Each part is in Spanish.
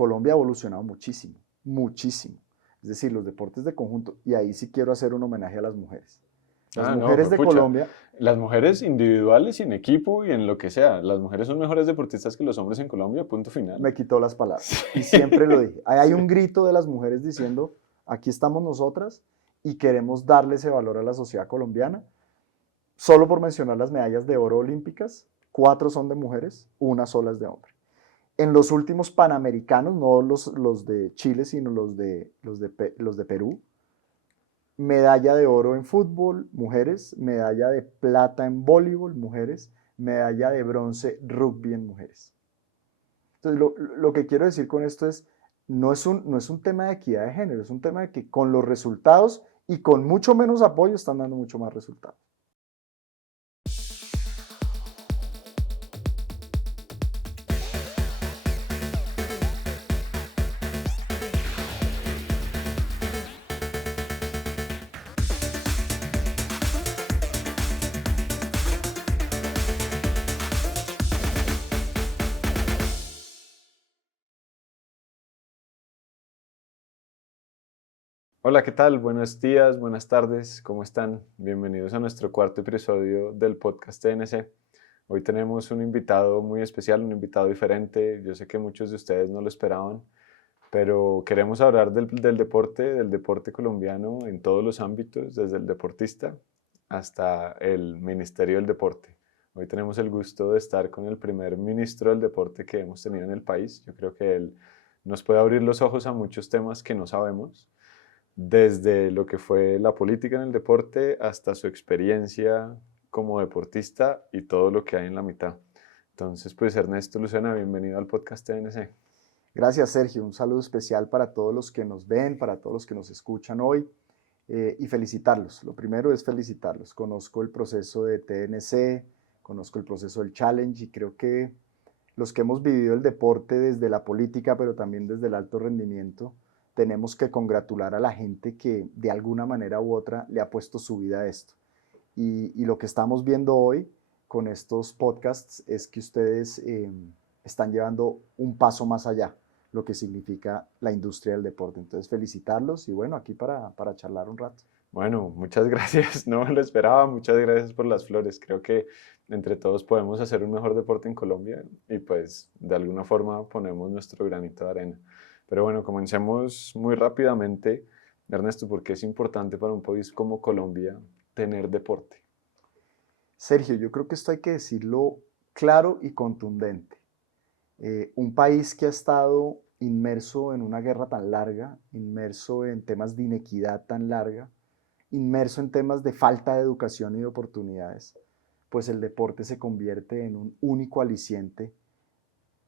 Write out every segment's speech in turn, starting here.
Colombia ha evolucionado muchísimo, muchísimo. Es decir, los deportes de conjunto, y ahí sí quiero hacer un homenaje a las mujeres. Las No, mujeres de pucha. Colombia, Las mujeres individuales y en equipo y en lo que sea. Las mujeres son mejores deportistas que los hombres en Colombia, punto final. me quitó las palabras, y Sí, siempre lo dije. Ahí hay sí. un grito de las mujeres diciendo, aquí estamos nosotras y queremos darle ese valor a la sociedad colombiana. Solo por mencionar las medallas de oro olímpicas, 4 son de mujeres, una sola es de hombre. En los últimos Panamericanos, no los de Chile, sino los de Perú, medalla de oro en fútbol, mujeres, medalla de plata en voleibol, mujeres, medalla de bronce rugby en mujeres. Entonces, lo que quiero decir con esto es, no es un tema de equidad de género, es un tema de que con los resultados y con mucho menos apoyo están dando mucho más resultados. Hola, ¿qué tal? Buenos días, buenas tardes, ¿cómo están? Bienvenidos a nuestro cuarto episodio del podcast TNC. Hoy tenemos un invitado muy especial, un invitado diferente. Yo sé que muchos de ustedes no lo esperaban, pero queremos hablar del deporte colombiano en todos los ámbitos, desde el deportista hasta el Ministerio del Deporte. Hoy tenemos el gusto de estar con el primer ministro del deporte que hemos tenido en el país. Yo creo que él nos puede abrir los ojos a muchos temas que no sabemos, desde lo que fue la política en el deporte hasta su experiencia como deportista y todo lo que hay en la mitad. Entonces, pues Ernesto Lucena, bienvenido al podcast TNC. Gracias, Sergio. Un saludo especial para todos los que nos ven, para todos los que nos escuchan hoy y felicitarlos. Lo primero es felicitarlos. Conozco el proceso de TNC, conozco el proceso del Challenge y creo que los que hemos vivido el deporte desde la política, pero también desde el alto rendimiento, tenemos que congratular a la gente que de alguna manera u otra le ha puesto su vida a esto. Y lo que estamos viendo hoy con estos podcasts es que ustedes están llevando un paso más allá, lo que significa la industria del deporte. Entonces, felicitarlos y bueno, aquí para charlar un rato. Bueno, muchas gracias, no me lo esperaba, muchas gracias por las flores. Creo que entre todos podemos hacer un mejor deporte en Colombia y pues de alguna forma ponemos nuestro granito de arena. Pero bueno, comencemos muy rápidamente, Ernesto, porque es importante para un país como Colombia tener deporte. Sergio, yo creo que esto hay que decirlo claro y contundente. Un país que ha estado inmerso en una guerra tan larga, inmerso en temas de inequidad tan larga, inmerso en temas de falta de educación y de oportunidades, pues el deporte se convierte en un único aliciente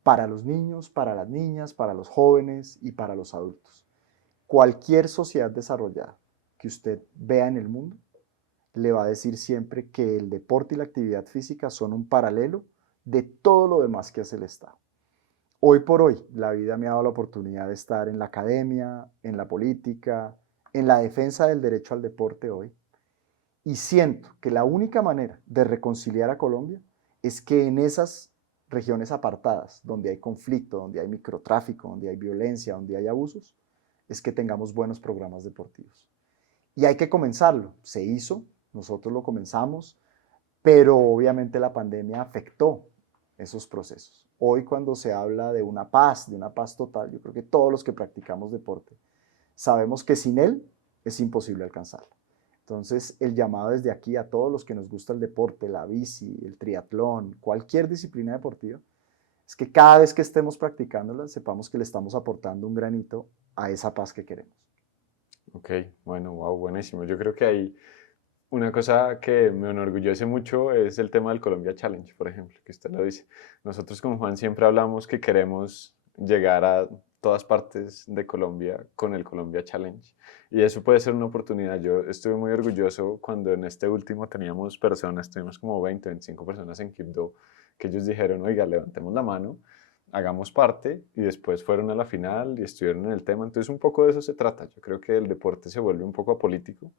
para los niños, para las niñas, para los jóvenes y para los adultos. Cualquier sociedad desarrollada que usted vea en el mundo le va a decir siempre que el deporte y la actividad física son un paralelo de todo lo demás que hace el Estado. Hoy por hoy, la vida me ha dado la oportunidad de estar en la academia, en la política, en la defensa del derecho al deporte hoy. Y siento que la única manera de reconciliar a Colombia es que en esas regiones apartadas, donde hay conflicto, donde hay microtráfico, donde hay violencia, donde hay abusos, es que tengamos buenos programas deportivos. Y hay que comenzarlo. Se hizo, nosotros lo comenzamos, pero obviamente la pandemia afectó esos procesos. Hoy cuando se habla de una paz total, yo creo que todos los que practicamos deporte sabemos que sin él es imposible alcanzarlo. Entonces, el llamado desde aquí a todos los que nos gusta el deporte, la bici, el triatlón, cualquier disciplina deportiva, es que cada vez que estemos practicándola, sepamos que le estamos aportando un granito a esa paz que queremos. Ok, bueno, wow, buenísimo. Yo creo que hay una cosa que me enorgullece mucho es el tema del Colombia Challenge, por ejemplo, que usted lo dice. Nosotros con Juan siempre hablamos que queremos llegar a todas partes de Colombia con el Colombia Challenge. Y eso puede ser una oportunidad. Yo estuve muy orgulloso cuando en este último teníamos personas, tuvimos como 20, 25 personas en Quibdó, que ellos dijeron, oiga, levantemos la mano, hagamos parte, y después fueron a la final y estuvieron en el tema. Entonces un poco de eso se trata. Yo creo que el deporte se vuelve un poco apolítico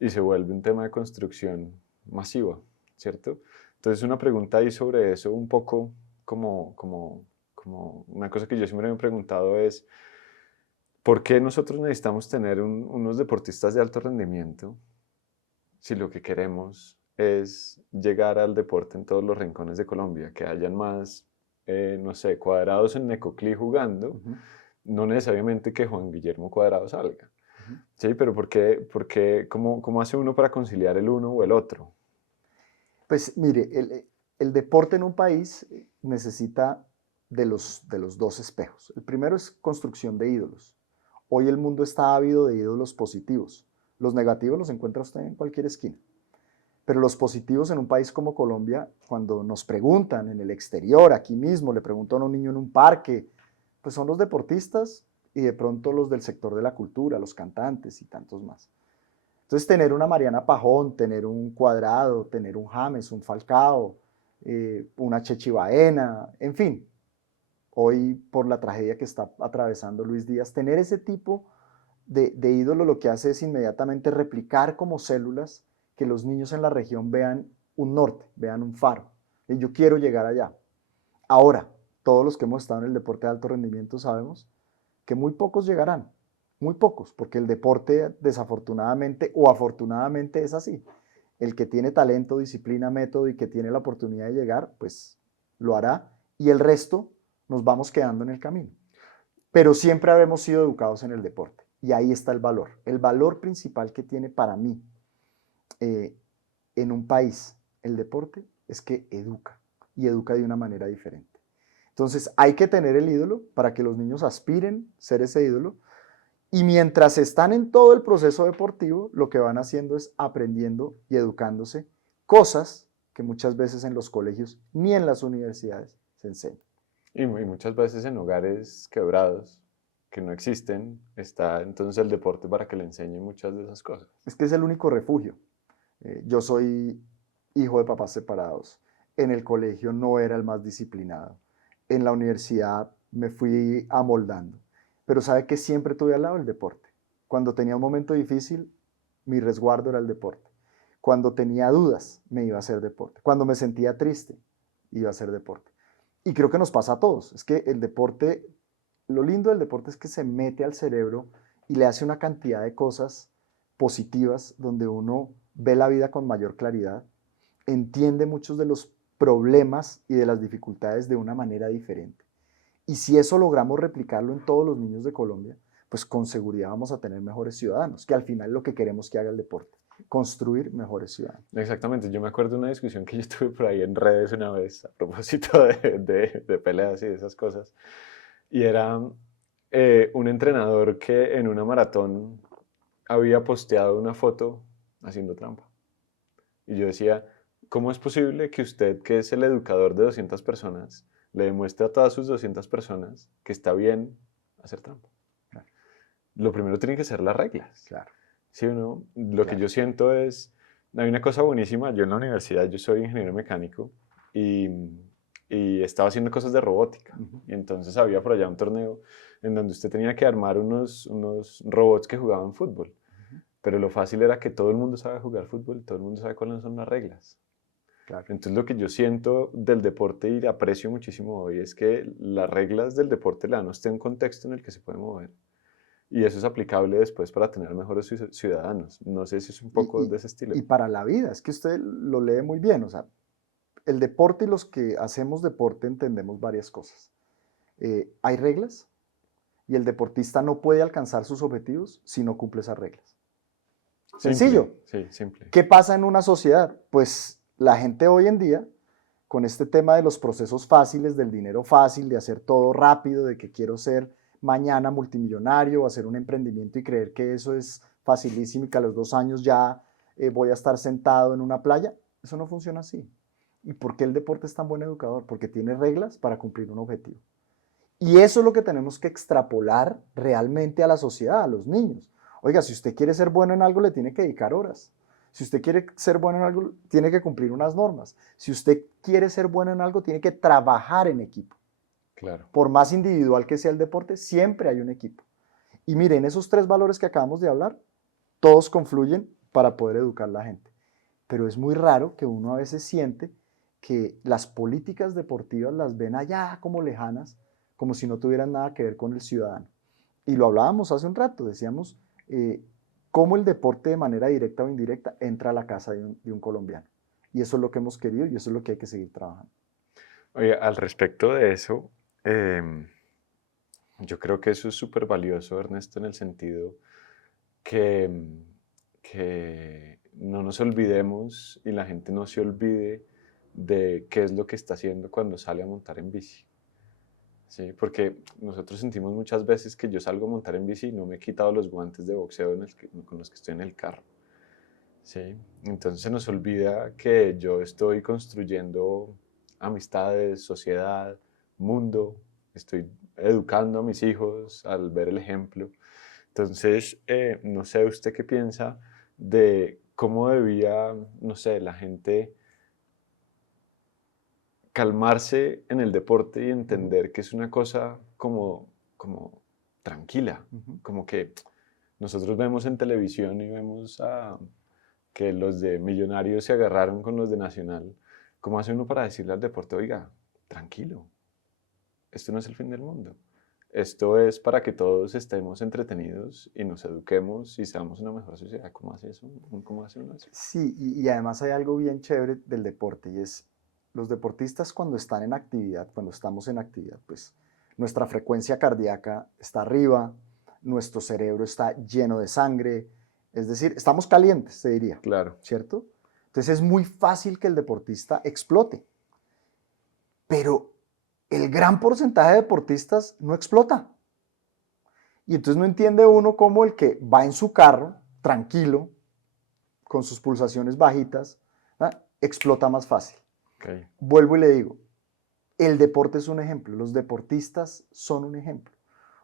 y se vuelve un tema de construcción masiva, ¿cierto? Entonces una pregunta ahí sobre eso, un poco como Como una cosa que yo siempre me he preguntado es, ¿por qué nosotros necesitamos tener unos deportistas de alto rendimiento si lo que queremos es llegar al deporte en todos los rincones de Colombia, que hayan más, no sé, Cuadrados en Necoclí jugando, Ujú, no necesariamente que Juan Guillermo Cuadrado salga? ujú. Sí, pero cómo hace uno para conciliar el uno o el otro? Pues mire, el deporte en un país necesita de los dos espejos. El primero es construcción de ídolos. Hoy el mundo está ávido de ídolos positivos. Los negativos los encuentra usted en cualquier esquina. Pero los positivos en un país como Colombia, cuando nos preguntan en el exterior, aquí mismo, le preguntan a un niño en un parque, pues son los deportistas y de pronto los del sector de la cultura, los cantantes y tantos más. Entonces, tener una Mariana Pajón, tener un Cuadrado, tener un James, un Falcao, una Chechi Baena, en fin, hoy por la tragedia que está atravesando Luis Díaz, tener ese tipo de ídolo lo que hace es inmediatamente replicar como células que los niños en la región vean un norte, vean un faro. Y yo quiero llegar allá. Ahora, todos los que hemos estado en el deporte de alto rendimiento sabemos que muy pocos llegarán, muy pocos, porque el deporte desafortunadamente o afortunadamente es así. El que tiene talento, disciplina, método y que tiene la oportunidad de llegar, pues lo hará y el resto nos vamos quedando en el camino. Pero siempre habremos sido educados en el deporte y ahí está el valor. El valor principal que tiene para mí eh, en un país el deporte es que educa y educa de una manera diferente. Entonces hay que tener el ídolo para que los niños aspiren a ser ese ídolo y mientras están en todo el proceso deportivo, lo que van haciendo es aprendiendo y educándose cosas que muchas veces en los colegios ni en las universidades se enseñan. Y muchas veces en hogares quebrados que no existen, está entonces el deporte para que le enseñe muchas de esas cosas. Es que es el único refugio. Yo soy hijo de papás separados. En el colegio no era el más disciplinado. En la universidad me fui amoldando. Pero sabe que siempre tuve al lado el deporte. Cuando tenía un momento difícil, mi resguardo era el deporte. Cuando tenía dudas, me iba a hacer deporte. Cuando me sentía triste, iba a hacer deporte. Y creo que nos pasa a todos. Es que el deporte, lo lindo del deporte es que se mete al cerebro y le hace una cantidad de cosas positivas donde uno ve la vida con mayor claridad, entiende muchos de los problemas y de las dificultades de una manera diferente. Y si eso logramos replicarlo en todos los niños de Colombia, pues con seguridad vamos a tener mejores ciudadanos, que al final es lo que queremos que haga el deporte, construir mejores ciudadanos. Exactamente, yo me acuerdo de una discusión que yo tuve por ahí en redes una vez a propósito de peleas y de esas cosas, y era un entrenador que en una maratón había posteado una foto haciendo trampa. Y yo decía, ¿cómo es posible que usted, que es el educador de 200 personas, le demuestre a todas sus 200 personas que está bien hacer trampa? Claro, Lo primero tienen que ser las reglas. claro, ¿Sí o no? Lo que claro. yo siento es, hay una cosa buenísima, yo en la universidad, yo soy ingeniero mecánico y, y estaba haciendo cosas de robótica. Uh -huh. Y entonces había por allá un torneo en donde usted tenía que armar unos robots que jugaban fútbol. Uh -huh. Pero lo fácil era que todo el mundo sabe jugar fútbol, todo el mundo sabe cuáles son las reglas. Claro. Entonces lo que yo siento del deporte y aprecio muchísimo hoy es que las reglas del deporte le dan a usted un contexto en el que se puede mover. Y eso es aplicable después para tener mejores ciudadanos. No sé si es un poco de ese estilo. Y para la vida, es que usted lo lee muy bien, o sea, el deporte y los que hacemos deporte entendemos varias cosas. Hay reglas y el deportista no puede alcanzar sus objetivos si no cumple esas reglas. Simple, Sencillo. sí, simple. ¿Qué pasa en una sociedad? Pues la gente hoy en día, con este tema de los procesos fáciles, del dinero fácil, de hacer todo rápido, de que quiero ser mañana multimillonario o hacer un emprendimiento y creer que eso es facilísimo y que a los 2 años ya voy a estar sentado en una playa, eso no funciona así. ¿Y por qué el deporte es tan buen educador? Porque tiene reglas para cumplir un objetivo. Y eso es lo que tenemos que extrapolar realmente a la sociedad, a los niños. Oiga, si usted quiere ser bueno en algo, le tiene que dedicar horas. Si usted quiere ser bueno en algo, tiene que cumplir unas normas. Si usted quiere ser bueno en algo, tiene que trabajar en equipo. Claro. Por más individual que sea el deporte, siempre hay un equipo. Y miren, esos 3 valores que acabamos de hablar, todos confluyen para poder educar a la gente. Pero es muy raro que uno a veces siente que las políticas deportivas las ven allá como lejanas, como si no tuvieran nada que ver con el ciudadano. Y lo hablábamos hace un rato, decíamos cómo el deporte de manera directa o indirecta entra a la casa de un colombiano. Y eso es lo que hemos querido y eso es lo que hay que seguir trabajando. Oye, al respecto de eso, yo creo que eso es súper valioso, Ernesto, en el sentido que, que no nos olvidemos y la gente no se olvide de qué es lo que está haciendo cuando sale a montar en bici. Sí, porque nosotros sentimos muchas veces que yo salgo a montar en bici y no me he quitado los guantes de boxeo con los que estoy en el carro. Sí, entonces se nos olvida que yo estoy construyendo amistades, sociedad, mundo, estoy educando a mis hijos al ver el ejemplo. Entonces, no sé usted qué piensa de cómo debía, no sé, la gente calmarse en el deporte y entender que es una cosa como tranquila, como que nosotros vemos en televisión y vemos que los de Millonarios se agarraron con los de Nacional. ¿Cómo hace uno para decirle al deporte, oiga, tranquilo, esto no es el fin del mundo? Esto es para que todos estemos entretenidos y nos eduquemos y seamos una mejor sociedad. ¿Cómo hace eso? ¿Cómo hace uno eso? Sí, y además hay algo bien chévere del deporte y es los deportistas cuando están en actividad, cuando estamos en actividad, pues nuestra frecuencia cardíaca está arriba, nuestro cerebro está lleno de sangre, es decir, estamos calientes, se diría, Claro. ¿cierto? Entonces es muy fácil que el deportista explote, pero el gran porcentaje de deportistas no explota. Y entonces no entiende uno cómo el que va en su carro, tranquilo, con sus pulsaciones bajitas, ¿verdad? Explota más fácil. Okay. Vuelvo y le digo, el deporte es un ejemplo, los deportistas son un ejemplo,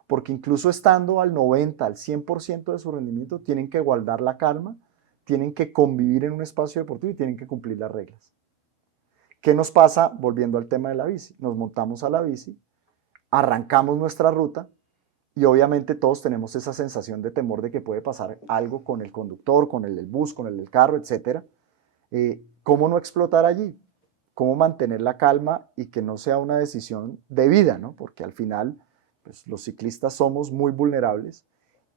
porque incluso estando al 90, al 100% de su rendimiento, tienen que guardar la calma, tienen que convivir en un espacio deportivo y tienen que cumplir las reglas. ¿Qué nos pasa? Volviendo al tema de la bici, nos montamos a la bici, arrancamos nuestra ruta y obviamente todos tenemos esa sensación de temor de que puede pasar algo con el conductor, con el del bus, con el del carro, etc. ¿Cómo no explotar allí? ¿Cómo mantener la calma y que no sea una decisión de vida, ¿no? Porque al final pues, los ciclistas somos muy vulnerables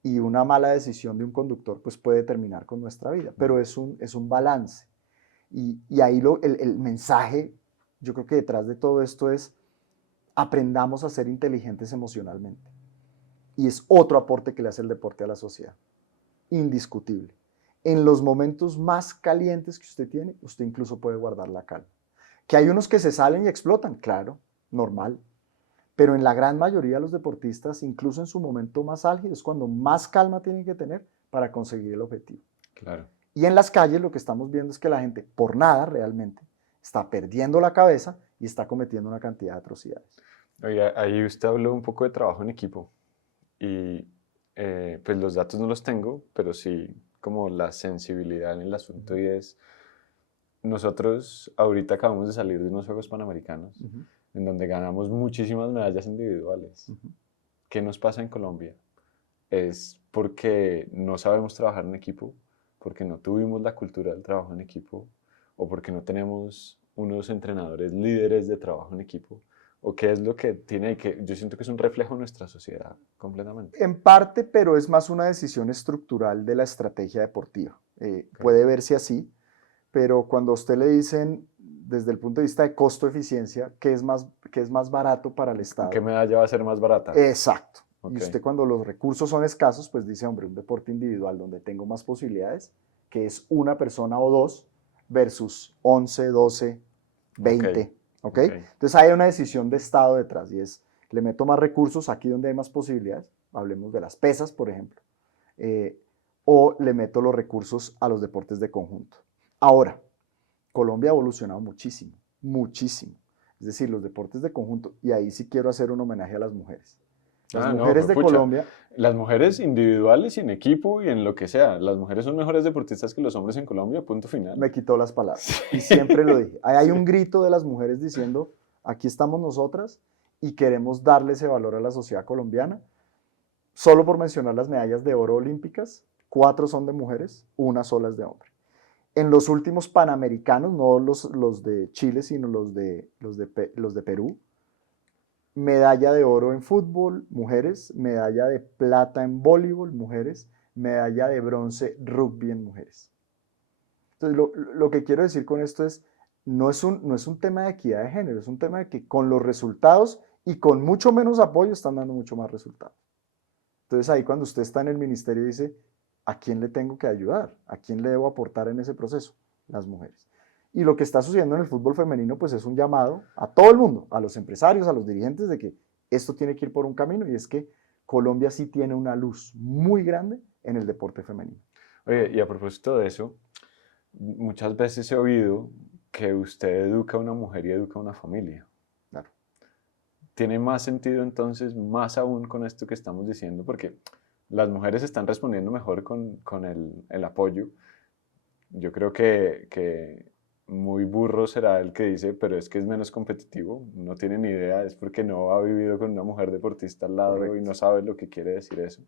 y una mala decisión de un conductor pues, puede terminar con nuestra vida, pero es un balance. Y ahí el mensaje, yo creo que detrás de todo esto es aprendamos a ser inteligentes emocionalmente. Y es otro aporte que le hace el deporte a la sociedad, indiscutible. En los momentos más calientes que usted tiene, usted incluso puede guardar la calma. Que hay unos que se salen y explotan, claro, normal. Pero en la gran mayoría de los deportistas, incluso en su momento más álgido, es cuando más calma tienen que tener para conseguir el objetivo. Claro. Y en las calles lo que estamos viendo es que la gente, por nada realmente, está perdiendo la cabeza y está cometiendo una cantidad de atrocidades. Oiga, ahí usted habló un poco de trabajo en equipo y pues los datos no los tengo, pero sí como la sensibilidad en el asunto y es, nosotros ahorita acabamos de salir de unos Juegos Panamericanos en donde ganamos muchísimas medallas individuales. ¿Qué nos pasa en Colombia? Es porque no sabemos trabajar en equipo, porque no tuvimos la cultura del trabajo en equipo o porque no tenemos unos entrenadores líderes de trabajo en equipo. ¿O qué es lo que tiene que yo siento que es un reflejo de nuestra sociedad completamente? En parte, pero es más una decisión estructural de la estrategia deportiva. Puede verse así, pero cuando a usted le dicen desde el punto de vista de costo-eficiencia, qué es más barato para el Estado? ¿Qué medalla va a ser más barata? Exacto. Okay. Y usted cuando los recursos son escasos, pues dice, hombre, un deporte individual donde tengo más posibilidades, que es una persona o dos, versus 11, 12, 20. ¿Okay? Entonces hay una decisión de Estado detrás y es, le meto más recursos aquí donde hay más posibilidades, hablemos de las pesas, por ejemplo, o le meto los recursos a los deportes de conjunto. Ahora, Colombia ha evolucionado muchísimo, muchísimo. Es decir, los deportes de conjunto, y ahí sí quiero hacer un homenaje a las mujeres. Las mujeres de Colombia. Las mujeres individuales y en equipo y en lo que sea. Las mujeres son mejores deportistas que los hombres en Colombia, punto final. Me quitó las palabras. Sí. Y siempre lo dije. Ahí hay un grito de las mujeres diciendo, aquí estamos nosotras y queremos darle ese valor a la sociedad colombiana. Solo por mencionar las medallas de oro olímpicas, 4 son de mujeres, 1 sola es de hombre. En los últimos Panamericanos, no los de Chile, sino los de Perú, medalla de oro en fútbol, mujeres, medalla de plata en voleibol, mujeres, medalla de bronce rugby en mujeres. Entonces, lo que quiero decir con esto es, no es un tema de equidad de género, es un tema de que con los resultados y con mucho menos apoyo están dando mucho más resultados. Entonces ahí cuando usted está en el ministerio dice, ¿a quién le tengo que ayudar? ¿A quién le debo aportar en ese proceso? Las mujeres. Y lo que está sucediendo en el fútbol femenino pues es un llamado a todo el mundo, a los empresarios, a los dirigentes, de que esto tiene que ir por un camino, y es que Colombia sí tiene una luz muy grande en el deporte femenino. Oye, y a propósito de eso, muchas veces he oído que usted educa a una mujer y educa a una familia. Claro. Tiene más sentido entonces, más aún con esto que estamos diciendo, porque las mujeres están respondiendo mejor con el apoyo. Yo creo que muy burro será el que dice, pero es que es menos competitivo, no tiene ni idea, es porque no ha vivido con una mujer deportista al lado y Correcto. no sabe lo que quiere decir eso.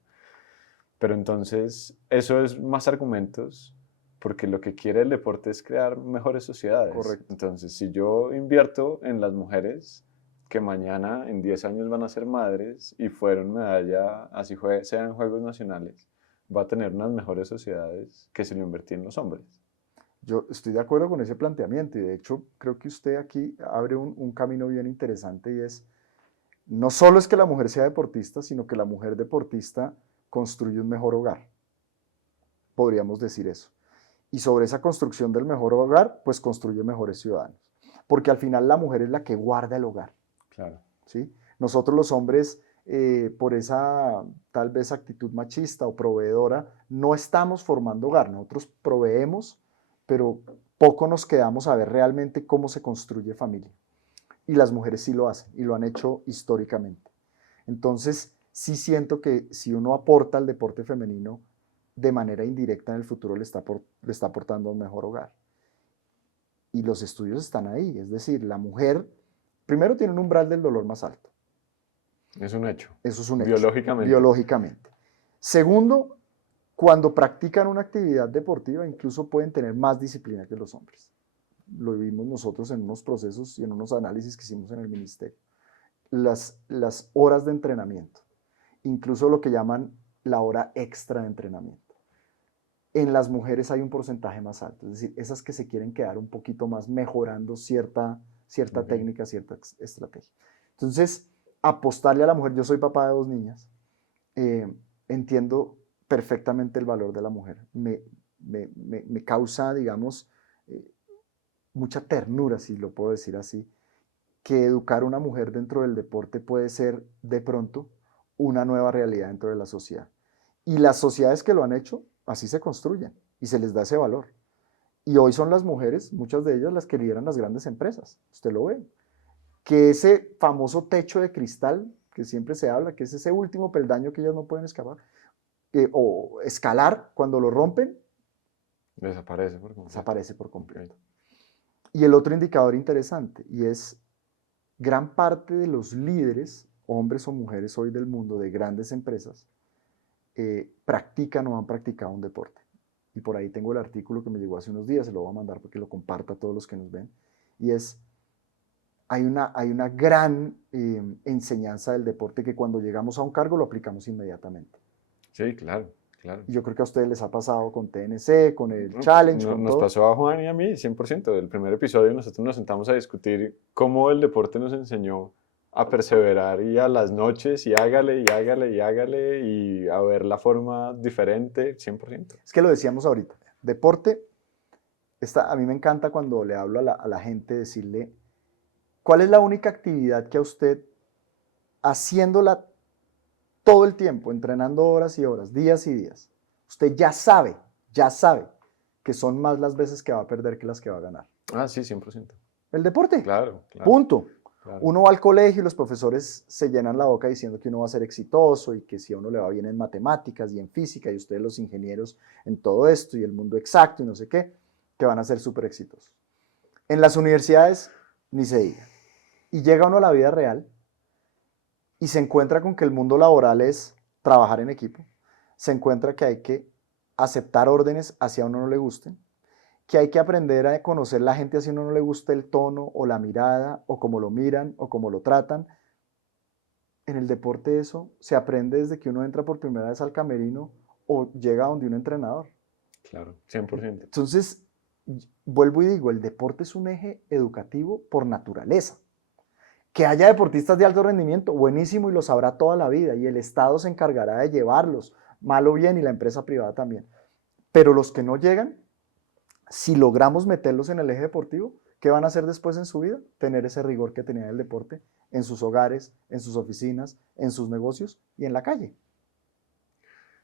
Pero entonces, eso es más argumentos, porque lo que quiere el deporte es crear mejores sociedades. Correcto. Entonces, si yo invierto en las mujeres que mañana, en 10 años, van a ser madres y fueron medalla, así sean Juegos Nacionales, va a tener unas mejores sociedades que si lo invertí en los hombres. Yo estoy de acuerdo con ese planteamiento, y de hecho creo que usted aquí abre un camino bien interesante, y es, no solo es que la mujer sea deportista, sino que la mujer deportista construye un mejor hogar, podríamos decir eso. Y sobre esa construcción del mejor hogar, pues construye mejores ciudadanos. Porque al final la mujer es la que guarda el hogar. Claro. ¿Sí? Nosotros los hombres, por esa tal vez actitud machista o proveedora, no estamos formando hogar. Nosotros proveemos, pero poco nos quedamos a ver realmente cómo se construye familia. Y las mujeres sí lo hacen, y lo han hecho históricamente. Entonces, sí siento que si uno aporta al deporte femenino, de manera indirecta en el futuro le está aportando un mejor hogar. Y los estudios están ahí, es decir, la mujer primero tiene un umbral del dolor más alto. Es un hecho. Eso es un hecho, Biológicamente. biológicamente. Segundo, cuando practican una actividad deportiva, incluso pueden tener más disciplina que los hombres. Lo vimos nosotros en unos procesos y en unos análisis que hicimos en el ministerio. Las horas de entrenamiento, incluso lo que llaman la hora extra de entrenamiento. En las mujeres hay un porcentaje más alto, es decir, esas que se quieren quedar un poquito más mejorando cierta Okay. técnica, cierta estrategia. Entonces, apostarle a la mujer, yo soy papá de 2 niñas, eh, entiendo perfectamente el valor de la mujer. Me causa, digamos, eh, mucha ternura, si lo puedo decir así, que educar a una mujer dentro del deporte puede ser de pronto una nueva realidad dentro de la sociedad. Y las sociedades que lo han hecho, así se construyen y se les da ese valor. Y hoy son las mujeres, muchas de ellas, las que lideran las grandes empresas. Usted lo ve. Que ese famoso techo de cristal que siempre se habla, que es ese último peldaño que ellas no pueden escapar, o escalar, cuando lo rompen, Desaparece por completo. desaparece por Okay. completo. Y el otro indicador interesante, y es gran parte de los líderes, hombres o mujeres hoy del mundo, de grandes empresas, practican o han practicado un deporte. Y por ahí tengo el artículo que me llegó hace unos días, se lo voy a mandar porque lo comparta a todos los que nos ven, y es, hay una gran enseñanza del deporte que cuando llegamos a un cargo lo aplicamos inmediatamente. Sí, claro, claro. Y yo creo que a ustedes les ha pasado con TNC, con el Challenge, con Nos todo. pasó a Juan y a mí 100%. El primer episodio nosotros nos sentamos a discutir cómo el deporte nos enseñó a perseverar y a las noches y hágale y hágale y hágale y a ver la forma diferente 100%. Es que lo decíamos ahorita, deporte, a mí me encanta cuando le hablo a la gente decirle, ¿cuál es la única actividad que a usted, haciéndola todo el tiempo, entrenando horas y horas, días y días, usted ya sabe que son más las veces que va a perder que las que va a ganar? Ah, sí, 100%. El deporte, Claro, claro, punto. claro. Uno va al colegio y los profesores se llenan la boca diciendo que uno va a ser exitoso y que si a uno le va bien en matemáticas y en física y ustedes los ingenieros en todo esto y el mundo exacto y no sé qué, que van a ser súper exitosos. En las universidades, ni se diga. Y llega uno a la vida real y se encuentra con que el mundo laboral es trabajar en equipo, se encuentra que hay que aceptar órdenes hacia uno no le gusten, que hay que aprender a conocer la gente así a uno no le guste el tono o la mirada o cómo lo miran o cómo lo tratan, en el deporte eso se aprende desde que uno entra por primera vez al camerino o llega donde un entrenador. Claro, 100%. Entonces, vuelvo y digo, el deporte es un eje educativo por naturaleza. Que haya deportistas de alto rendimiento, buenísimo, y lo sabrá toda la vida, y el Estado se encargará de llevarlos, mal o bien, y la empresa privada también. Pero los que no llegan, si logramos meterlos en el eje deportivo, ¿qué van a hacer después en su vida? Tener ese rigor que tenían el deporte en sus hogares, en sus oficinas, en sus negocios y en la calle.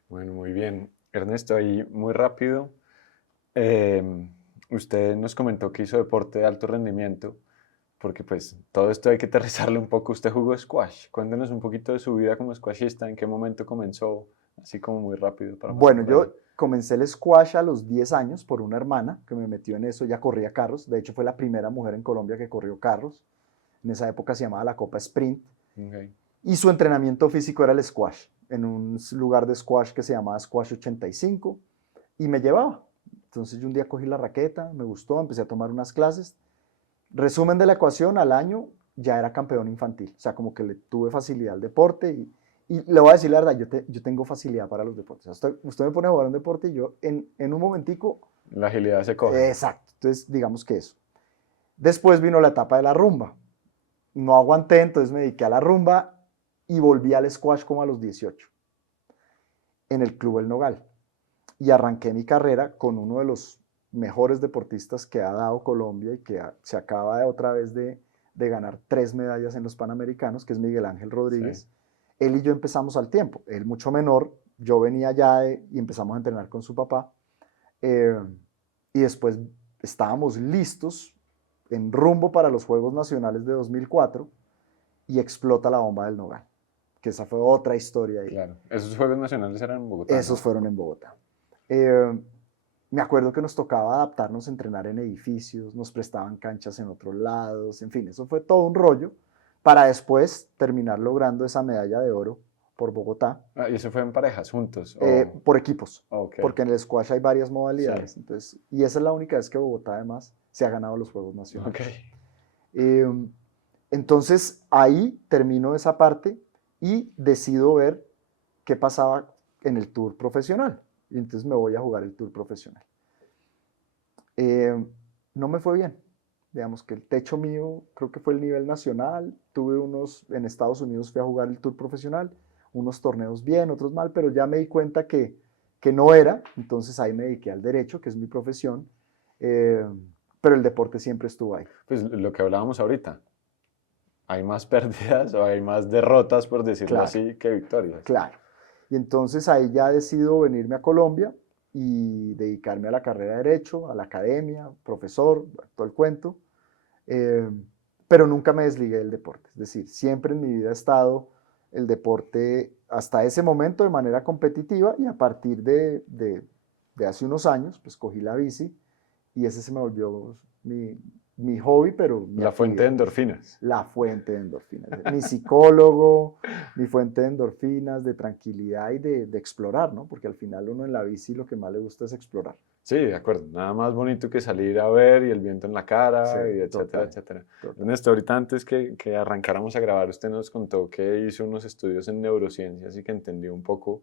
Bueno, muy bien. Ernesto, ahí muy rápido. Usted nos comentó que hizo deporte de alto rendimiento, porque pues todo esto hay que aterrizarle un poco. Usted jugó squash. Cuéntenos un poquito de su vida como squashista, en qué momento comenzó, así como muy rápido para pasar Bueno, por ahí. yo comencé el squash a los 10 años por una hermana que me metió en eso, ya corría carros, de hecho fue la primera mujer en Colombia que corrió carros, en esa época se llamaba la Copa Sprint, Okay. y su entrenamiento físico era el squash, en un lugar de squash que se llamaba Squash 85, y me llevaba. Entonces yo un día cogí la raqueta, me gustó, empecé a tomar unas clases. Resumen de la ecuación, al año ya era campeón infantil, o sea, como que le tuve facilidad al deporte y le voy a decir la verdad, yo tengo facilidad para los deportes. Usted me pone a jugar un deporte y yo en un momentico, La agilidad se coge. exacto, entonces digamos que eso. Después vino la etapa de la rumba, no aguanté, entonces me dediqué a la rumba y volví al squash como a los 18 en el Club El Nogal. Y arranqué mi carrera con uno de los mejores deportistas que ha dado Colombia y que se acaba de otra vez de ganar 3 medallas en los Panamericanos, que es Miguel Ángel Rodríguez. Sí. Él y yo empezamos al tiempo, él mucho menor, yo venía ya y empezamos a entrenar con su papá. Y después estábamos listos en rumbo para los Juegos Nacionales de 2004 y explota la bomba del Nogal, que esa fue otra historia ahí. Claro. Esos Juegos Nacionales eran en Bogotá, Esos ¿no? fueron en Bogotá. Me acuerdo que nos tocaba adaptarnos a entrenar en edificios, nos prestaban canchas en otros lados, en fin, eso fue todo un rollo para después terminar logrando esa medalla de oro por Bogotá, Ah, ¿y eso fue en parejas, juntos? por equipos, Ok. porque en el squash hay varias modalidades, Sí. entonces, y esa es la única vez que Bogotá además se ha ganado los Juegos Nacionales. Ok. Eh, entonces ahí termino esa parte y decido ver qué pasaba en el tour profesional. Y entonces me voy a jugar el tour profesional. No me fue bien. Digamos que el techo mío creo que fue el nivel nacional. Tuve unos, en Estados Unidos fui a jugar el tour profesional, unos torneos bien, otros mal, pero ya me di cuenta que no era. Entonces ahí me dediqué al derecho, que es mi profesión. Pero el deporte siempre estuvo ahí. Pues lo que hablábamos ahorita. Hay más pérdidas o hay más derrotas, por decirlo Claro, así, que victorias. claro. Y entonces ahí ya decido venirme a Colombia y dedicarme a la carrera de Derecho, a la academia, profesor, todo el cuento. Eh, pero nunca me desligué del deporte. Es decir, siempre en mi vida ha estado el deporte hasta ese momento de manera competitiva y a partir de hace unos años, pues cogí la bici y ese se me volvió mi hobby, pero mi La fuente de actividad. endorfinas. La fuente de endorfinas. Mi psicólogo, mi fuente de endorfinas, de tranquilidad y de explorar, ¿no? Porque al final uno en la bici lo que más le gusta es explorar. Sí, de acuerdo. Nada más bonito que salir a ver y el viento en la cara, Sí, y etcétera, total, etcétera. total. Ernesto, ahorita antes que arrancáramos a grabar, usted nos contó que hizo unos estudios en neurociencias y que entendió un poco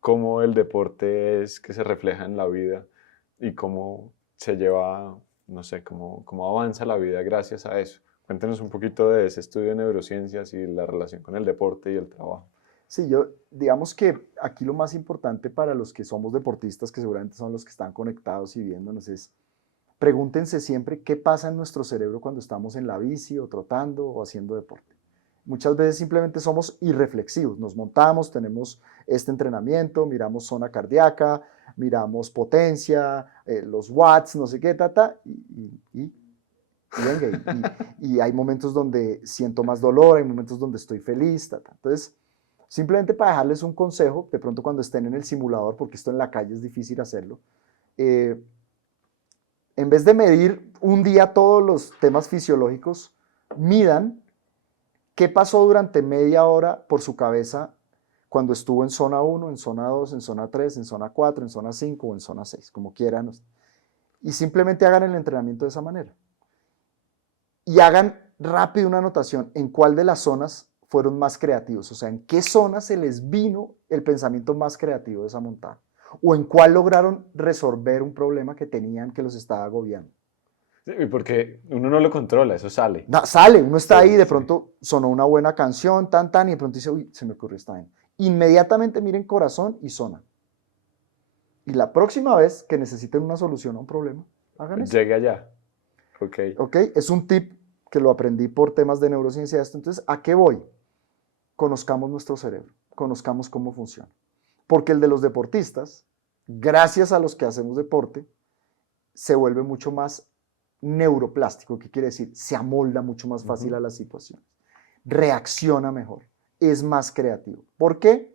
cómo el deporte es que se refleja en la vida y cómo se lleva, no sé, cómo avanza la vida gracias a eso. Cuéntenos un poquito de ese estudio de neurociencias y la relación con el deporte y el trabajo. Sí, digamos que aquí lo más importante para los que somos deportistas, que seguramente son los que están conectados y viéndonos, es pregúntense siempre qué pasa en nuestro cerebro cuando estamos en la bici o trotando o haciendo deporte. Muchas veces simplemente somos irreflexivos, nos montamos, tenemos este entrenamiento, miramos zona cardíaca, miramos potencia, los watts, no sé qué, venga, y hay momentos donde siento más dolor, hay momentos donde estoy feliz, Entonces, simplemente para dejarles un consejo, de pronto cuando estén en el simulador, porque esto en la calle es difícil hacerlo, en vez de medir un día todos los temas fisiológicos, midan qué pasó durante media hora por su cabeza cuando estuvo en zona 1, en zona 2, en zona 3, en zona 4, en zona 5 o en zona 6, como quieran. Y simplemente hagan el entrenamiento de esa manera. Y hagan rápido una anotación en cuál de las zonas fueron más creativos? O sea, ¿en qué zona se les vino el pensamiento más creativo de esa montaña? ¿O en cuál lograron resolver un problema que tenían que los estaba agobiando? Sí, porque uno no lo controla, eso sale. Sale, uno está ahí, de Sí. pronto sonó una buena canción, y de pronto dice, uy, se me ocurrió esta vaina. Inmediatamente miren corazón y zona. Y la próxima vez que necesiten una solución a un problema, hagan eso. Llegue allá. Ok. ¿Ok? Es un tip que lo aprendí por temas de neurociencia. Entonces, ¿a qué voy? Conozcamos nuestro cerebro, conozcamos cómo funciona. Porque el de los deportistas, gracias a los que hacemos deporte, se vuelve mucho más neuroplástico. ¿Qué quiere decir? Se amolda mucho más fácil a las situaciones. Reacciona mejor, es más creativo. ¿Por qué?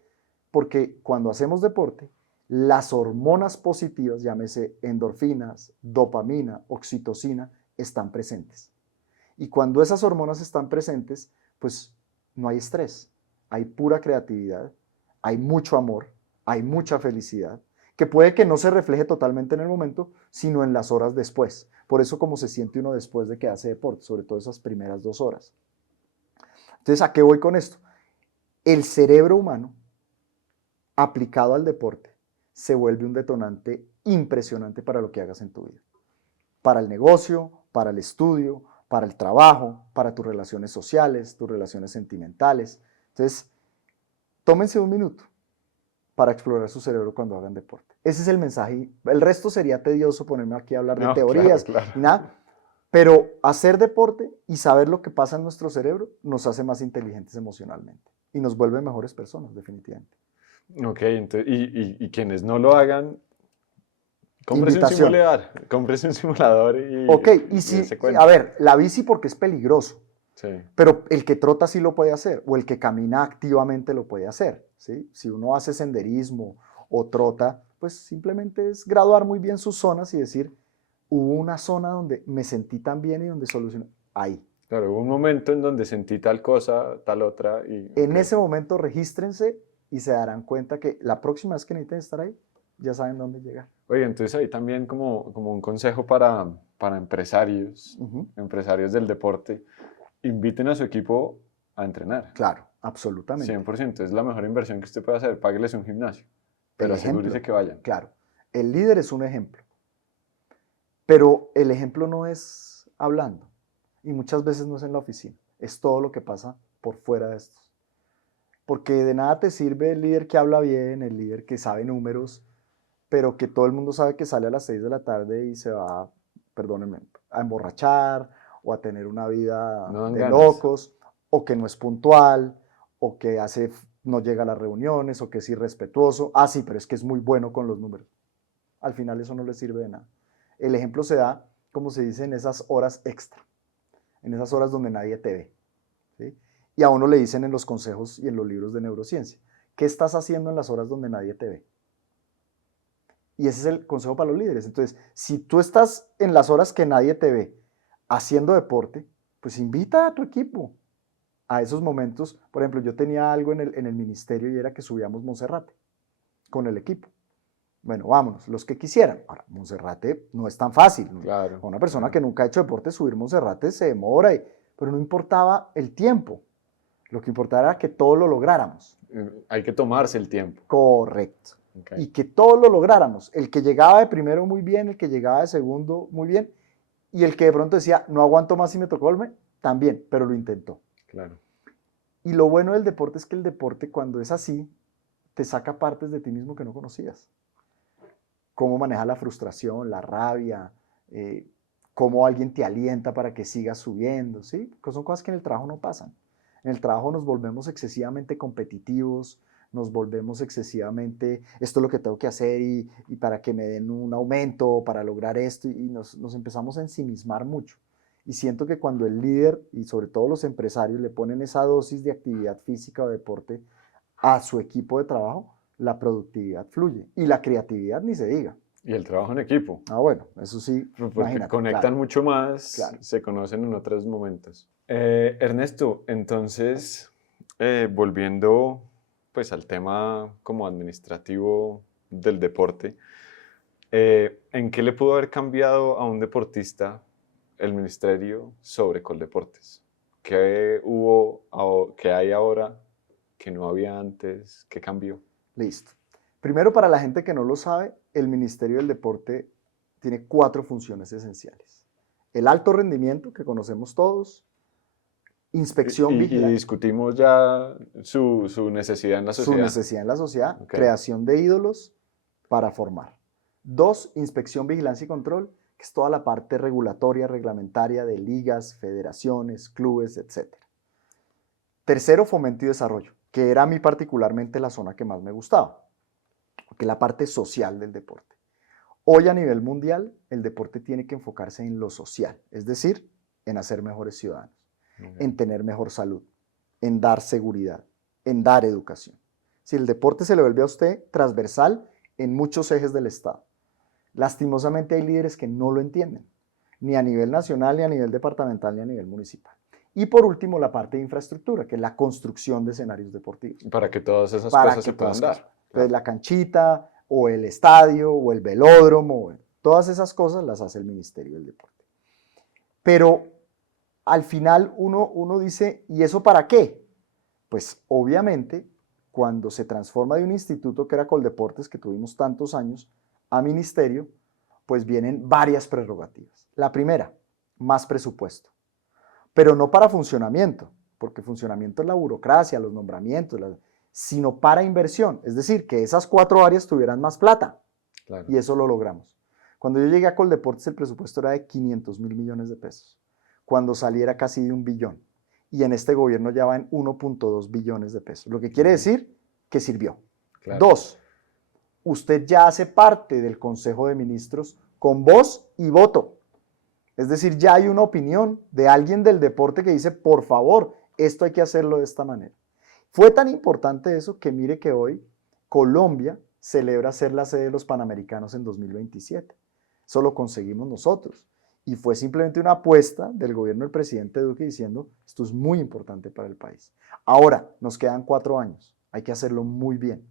Porque cuando hacemos deporte, las hormonas positivas, llámese endorfinas, dopamina, oxitocina, están presentes. Y cuando esas hormonas están presentes, pues no hay estrés, hay pura creatividad, hay mucho amor, hay mucha felicidad, que puede que no se refleje totalmente en el momento, sino en las horas después. Por eso como se siente uno después de que hace deporte, sobre todo esas primeras 2 horas. Entonces, ¿a qué voy con esto? El cerebro humano, aplicado al deporte, se vuelve un detonante impresionante para lo que hagas en tu vida. Para el negocio, para el estudio, para el trabajo, para tus relaciones sociales, tus relaciones sentimentales. Entonces, tómense un minuto para explorar su cerebro cuando hagan deporte. Ese es el mensaje. El resto sería tedioso ponerme aquí a hablar de teorías y nada, pero hacer deporte y saber lo que pasa en nuestro cerebro nos hace más inteligentes emocionalmente y nos vuelve mejores personas, definitivamente. Ok, entonces, y quienes no lo hagan, Invitación. Cómprese un simulador y, Ok, y se a cuenta. ver, la bici porque es peligroso. Sí, Pero el que trota sí lo puede hacer, o el que camina activamente lo puede hacer, ¿sí? Si uno hace senderismo o trota, pues simplemente es graduar muy bien sus zonas y decir, hubo una zona donde me sentí tan bien y donde solucioné, ahí. claro, hubo un momento en donde sentí tal cosa, tal otra, y En ok. ese momento regístrense y se darán cuenta que la próxima vez que necesiten estar ahí, ya saben dónde llegar. Oye, entonces ahí también como un consejo para empresarios, empresarios del deporte, inviten a su equipo a entrenar. Claro, absolutamente. 100%, es la mejor inversión que usted puede hacer. Págueles un gimnasio, El pero asegúrese ejemplo, que vayan. claro. El líder es un ejemplo, pero el ejemplo no es hablando y muchas veces no es en la oficina, es todo lo que pasa por fuera de estos. Porque de nada te sirve el líder que habla bien, el líder que sabe números, pero que todo el mundo sabe que sale a las 6 de la tarde y se va, perdónenme, a emborrachar o a tener una vida No dan de ganas. locos, o que no es puntual, o que no llega a las reuniones, o que es irrespetuoso. Ah, sí, pero es que es muy bueno con los números. Al final eso no le sirve de nada. El ejemplo se da, como se dice, en esas horas extra, en esas horas donde nadie te ve. ¿Sí? Y a uno le dicen en los consejos y en los libros de neurociencia, ¿qué estás haciendo en las horas donde nadie te ve? Y ese es el consejo para los líderes. Entonces, si tú estás en las horas que nadie te ve haciendo deporte, pues invita a tu equipo a esos momentos. Por ejemplo, yo tenía algo en el ministerio y era que subíamos Monserrate con el equipo. Bueno, vámonos, los que quisieran. Ahora, Monserrate no es tan fácil. Claro, A una persona claro. que nunca ha hecho deporte, subir Monserrate se demora, pero no importaba el tiempo. Lo que importaba era que todos lo lográramos. Hay que tomarse el tiempo. Correcto. Okay. Y que todos lo lográramos. El que llegaba de primero muy bien, el que llegaba de segundo muy bien, y el que de pronto decía, no aguanto más y me tocó volver, también, pero lo intentó. Claro. Y lo bueno del deporte es que el deporte, cuando es así, te saca partes de ti mismo que no conocías. Cómo maneja la frustración, la rabia, cómo alguien te alienta para que sigas subiendo, ¿sí? Son cosas que en el trabajo no pasan. En el trabajo nos volvemos excesivamente competitivos, nos volvemos excesivamente, esto es lo que tengo que hacer y para que me den un aumento, para lograr esto, y nos empezamos a ensimismar mucho. Y siento que cuando el líder, y sobre todo los empresarios, le ponen esa dosis de actividad física o deporte a su equipo de trabajo, la productividad fluye. Y la creatividad ni se diga. Y el trabajo en equipo. Ah, bueno, eso sí, Porque imagínate. conectan Claro, mucho más, claro. se conocen en otros momentos. Ernesto, entonces, volviendo pues al tema como administrativo del deporte, ¿en qué le pudo haber cambiado a un deportista el ministerio sobre Coldeportes? ¿Qué hubo, qué hay ahora que no había antes? ¿Qué cambió? Listo. Primero, para la gente que no lo sabe, el Ministerio del Deporte tiene 4 funciones esenciales. El alto rendimiento, que conocemos todos, inspección, Y discutimos ya su necesidad en la su sociedad. necesidad en la sociedad, Ok, creación de ídolos para formar. 2, inspección, vigilancia y control, que es toda la parte regulatoria, reglamentaria de ligas, federaciones, clubes, etc. Tercero, fomento y desarrollo, que era a mí particularmente la zona que más me gustaba, que es la parte social del deporte. Hoy a nivel mundial, el deporte tiene que enfocarse en lo social, es decir, en hacer mejores ciudadanos, en ok. tener mejor salud, en dar seguridad, en dar educación. Si el deporte se le vuelve a usted transversal en muchos ejes del Estado. Lastimosamente hay líderes que no lo entienden, ni a nivel nacional, ni a nivel departamental, ni a nivel municipal. Y por último, la parte de infraestructura, que es la construcción de escenarios deportivos. Para que todas esas Para cosas que se puedan todas cosas. dar. Entonces, Claro. la canchita, o el estadio, o el velódromo, todas esas cosas las hace el Ministerio del Deporte. Pero al final uno dice, ¿y eso para qué? Pues obviamente, cuando se transforma de un instituto que era Coldeportes, que tuvimos tantos años, a ministerio, pues vienen varias prerrogativas. La primera, más presupuesto, pero no para funcionamiento, porque funcionamiento es la burocracia, los nombramientos, sino para inversión, es decir, que esas 4 áreas tuvieran más plata, Claro. y eso lo logramos. Cuando yo llegué a Coldeportes el presupuesto era de 500.000 millones de pesos, cuando saliera casi de 1 billón, y en este gobierno ya va en 1.2 billones de pesos, lo que quiere decir que sirvió. Claro. 2, usted ya hace parte del Consejo de Ministros con voz y voto. Es decir, ya hay una opinión de alguien del deporte que dice, por favor, esto hay que hacerlo de esta manera. Fue tan importante eso que mire que hoy Colombia celebra ser la sede de los Panamericanos en 2027. Eso lo conseguimos nosotros. Y fue simplemente una apuesta del gobierno del presidente Duque diciendo, esto es muy importante para el país. Ahora, nos quedan 4 años. Hay que hacerlo muy bien.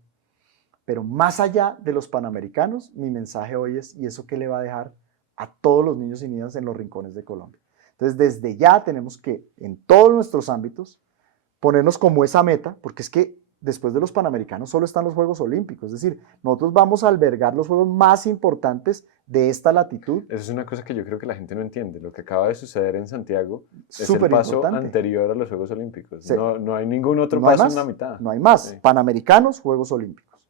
Pero más allá de los Panamericanos, mi mensaje hoy es, ¿y eso qué le va a dejar a todos los niños y niñas en los rincones de Colombia? Entonces, desde ya tenemos que, en todos nuestros ámbitos, ponernos como esa meta, porque es que después de los Panamericanos solo están los Juegos Olímpicos, es decir, nosotros vamos a albergar los Juegos más importantes de esta latitud. Eso es una cosa que yo creo que la gente no entiende. Lo que acaba de suceder en Santiago es el Súper paso importante. anterior a los Juegos Olímpicos. Se, No hay ningún otro no hay paso en la más, mitad. no hay más. Sí. Panamericanos, Juegos Olímpicos.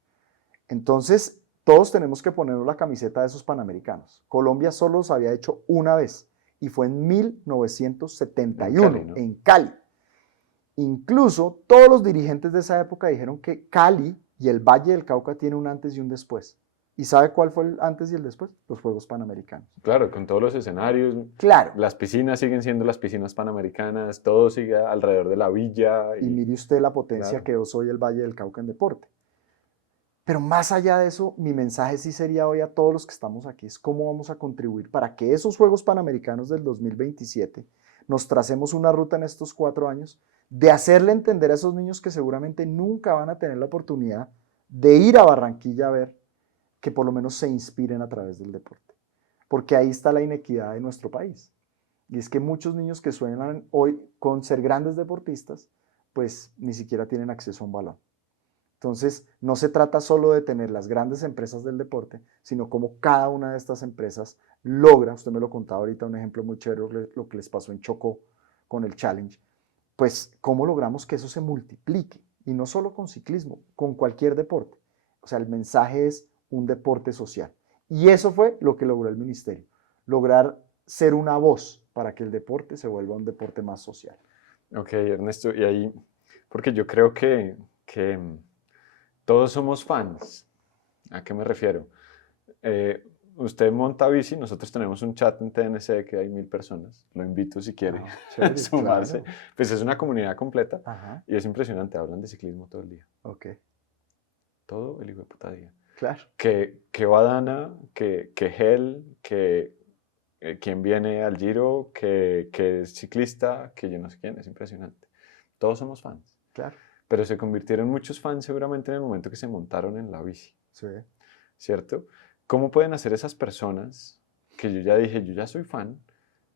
Entonces, todos tenemos que ponernos la camiseta de esos Panamericanos. Colombia solo los había hecho una vez y fue en 1971 En Cali, ¿no? en Cali. Incluso todos los dirigentes de esa época dijeron que Cali y el Valle del Cauca tienen un antes y un después. ¿Y sabe cuál fue el antes y el después? Los Juegos Panamericanos. Claro, con todos los escenarios. Claro. Las piscinas siguen siendo las piscinas panamericanas, todo sigue alrededor de la villa. Y mire usted la potencia claro. que es hoy el Valle del Cauca en deporte. Pero más allá de eso, mi mensaje sí sería hoy a todos los que estamos aquí, es cómo vamos a contribuir para que esos Juegos Panamericanos del 2027 nos tracemos una ruta en estos 4 años de hacerle entender a esos niños que seguramente nunca van a tener la oportunidad de ir a Barranquilla a ver, que por lo menos se inspiren a través del deporte. Porque ahí está la inequidad de nuestro país. Y es que muchos niños que sueñan hoy con ser grandes deportistas, pues ni siquiera tienen acceso a un balón. Entonces, no se trata solo de tener las grandes empresas del deporte, sino cómo cada una de estas empresas logra, usted me lo contaba ahorita, un ejemplo muy chévere, lo que les pasó en Chocó con el Challenge, pues cómo logramos que eso se multiplique, y no solo con ciclismo, con cualquier deporte. O sea, el mensaje es un deporte social. Y eso fue lo que logró el ministerio, lograr ser una voz para que el deporte se vuelva un deporte más social. Ok, Ernesto, y ahí, porque yo creo que todos somos fans. ¿A qué me refiero? Usted monta bici, nosotros tenemos un chat en TNC que hay 1000 personas. Lo invito si quiere Chévere, sumarse. claro. Pues es una comunidad completa Ajá, y es impresionante. Hablan de ciclismo todo el día. ok, Todo el hijo de puta día. claro. Que Badana, que Hell, que quien viene al Giro, que es ciclista, que yo no sé quién, es impresionante. Todos somos fans. Claro, Pero se convirtieron muchos fans seguramente en el momento que se montaron en la bici, sí. ¿cierto? ¿Cómo pueden hacer esas personas que yo ya dije, yo ya soy fan,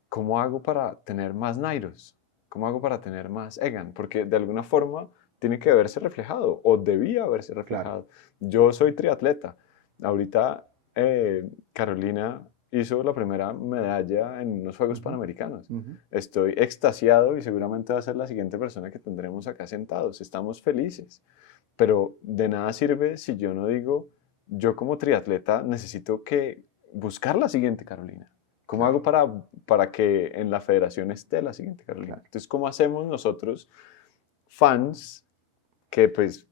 cómo hago para tener más Nairos? ¿Cómo hago para tener más Egan? Porque de alguna forma tiene que verse reflejado o debía haberse reflejado. Yo soy triatleta. Ahorita Carolina hizo la primera medalla en unos Juegos Panamericanos. Estoy extasiado y seguramente va a ser la siguiente persona que tendremos acá sentados. Estamos felices, pero de nada sirve si yo no digo, yo como triatleta necesito que buscar la siguiente Carolina. ¿Cómo hago para que en la federación esté la siguiente Carolina? Entonces, ¿cómo hacemos nosotros, fans, que pues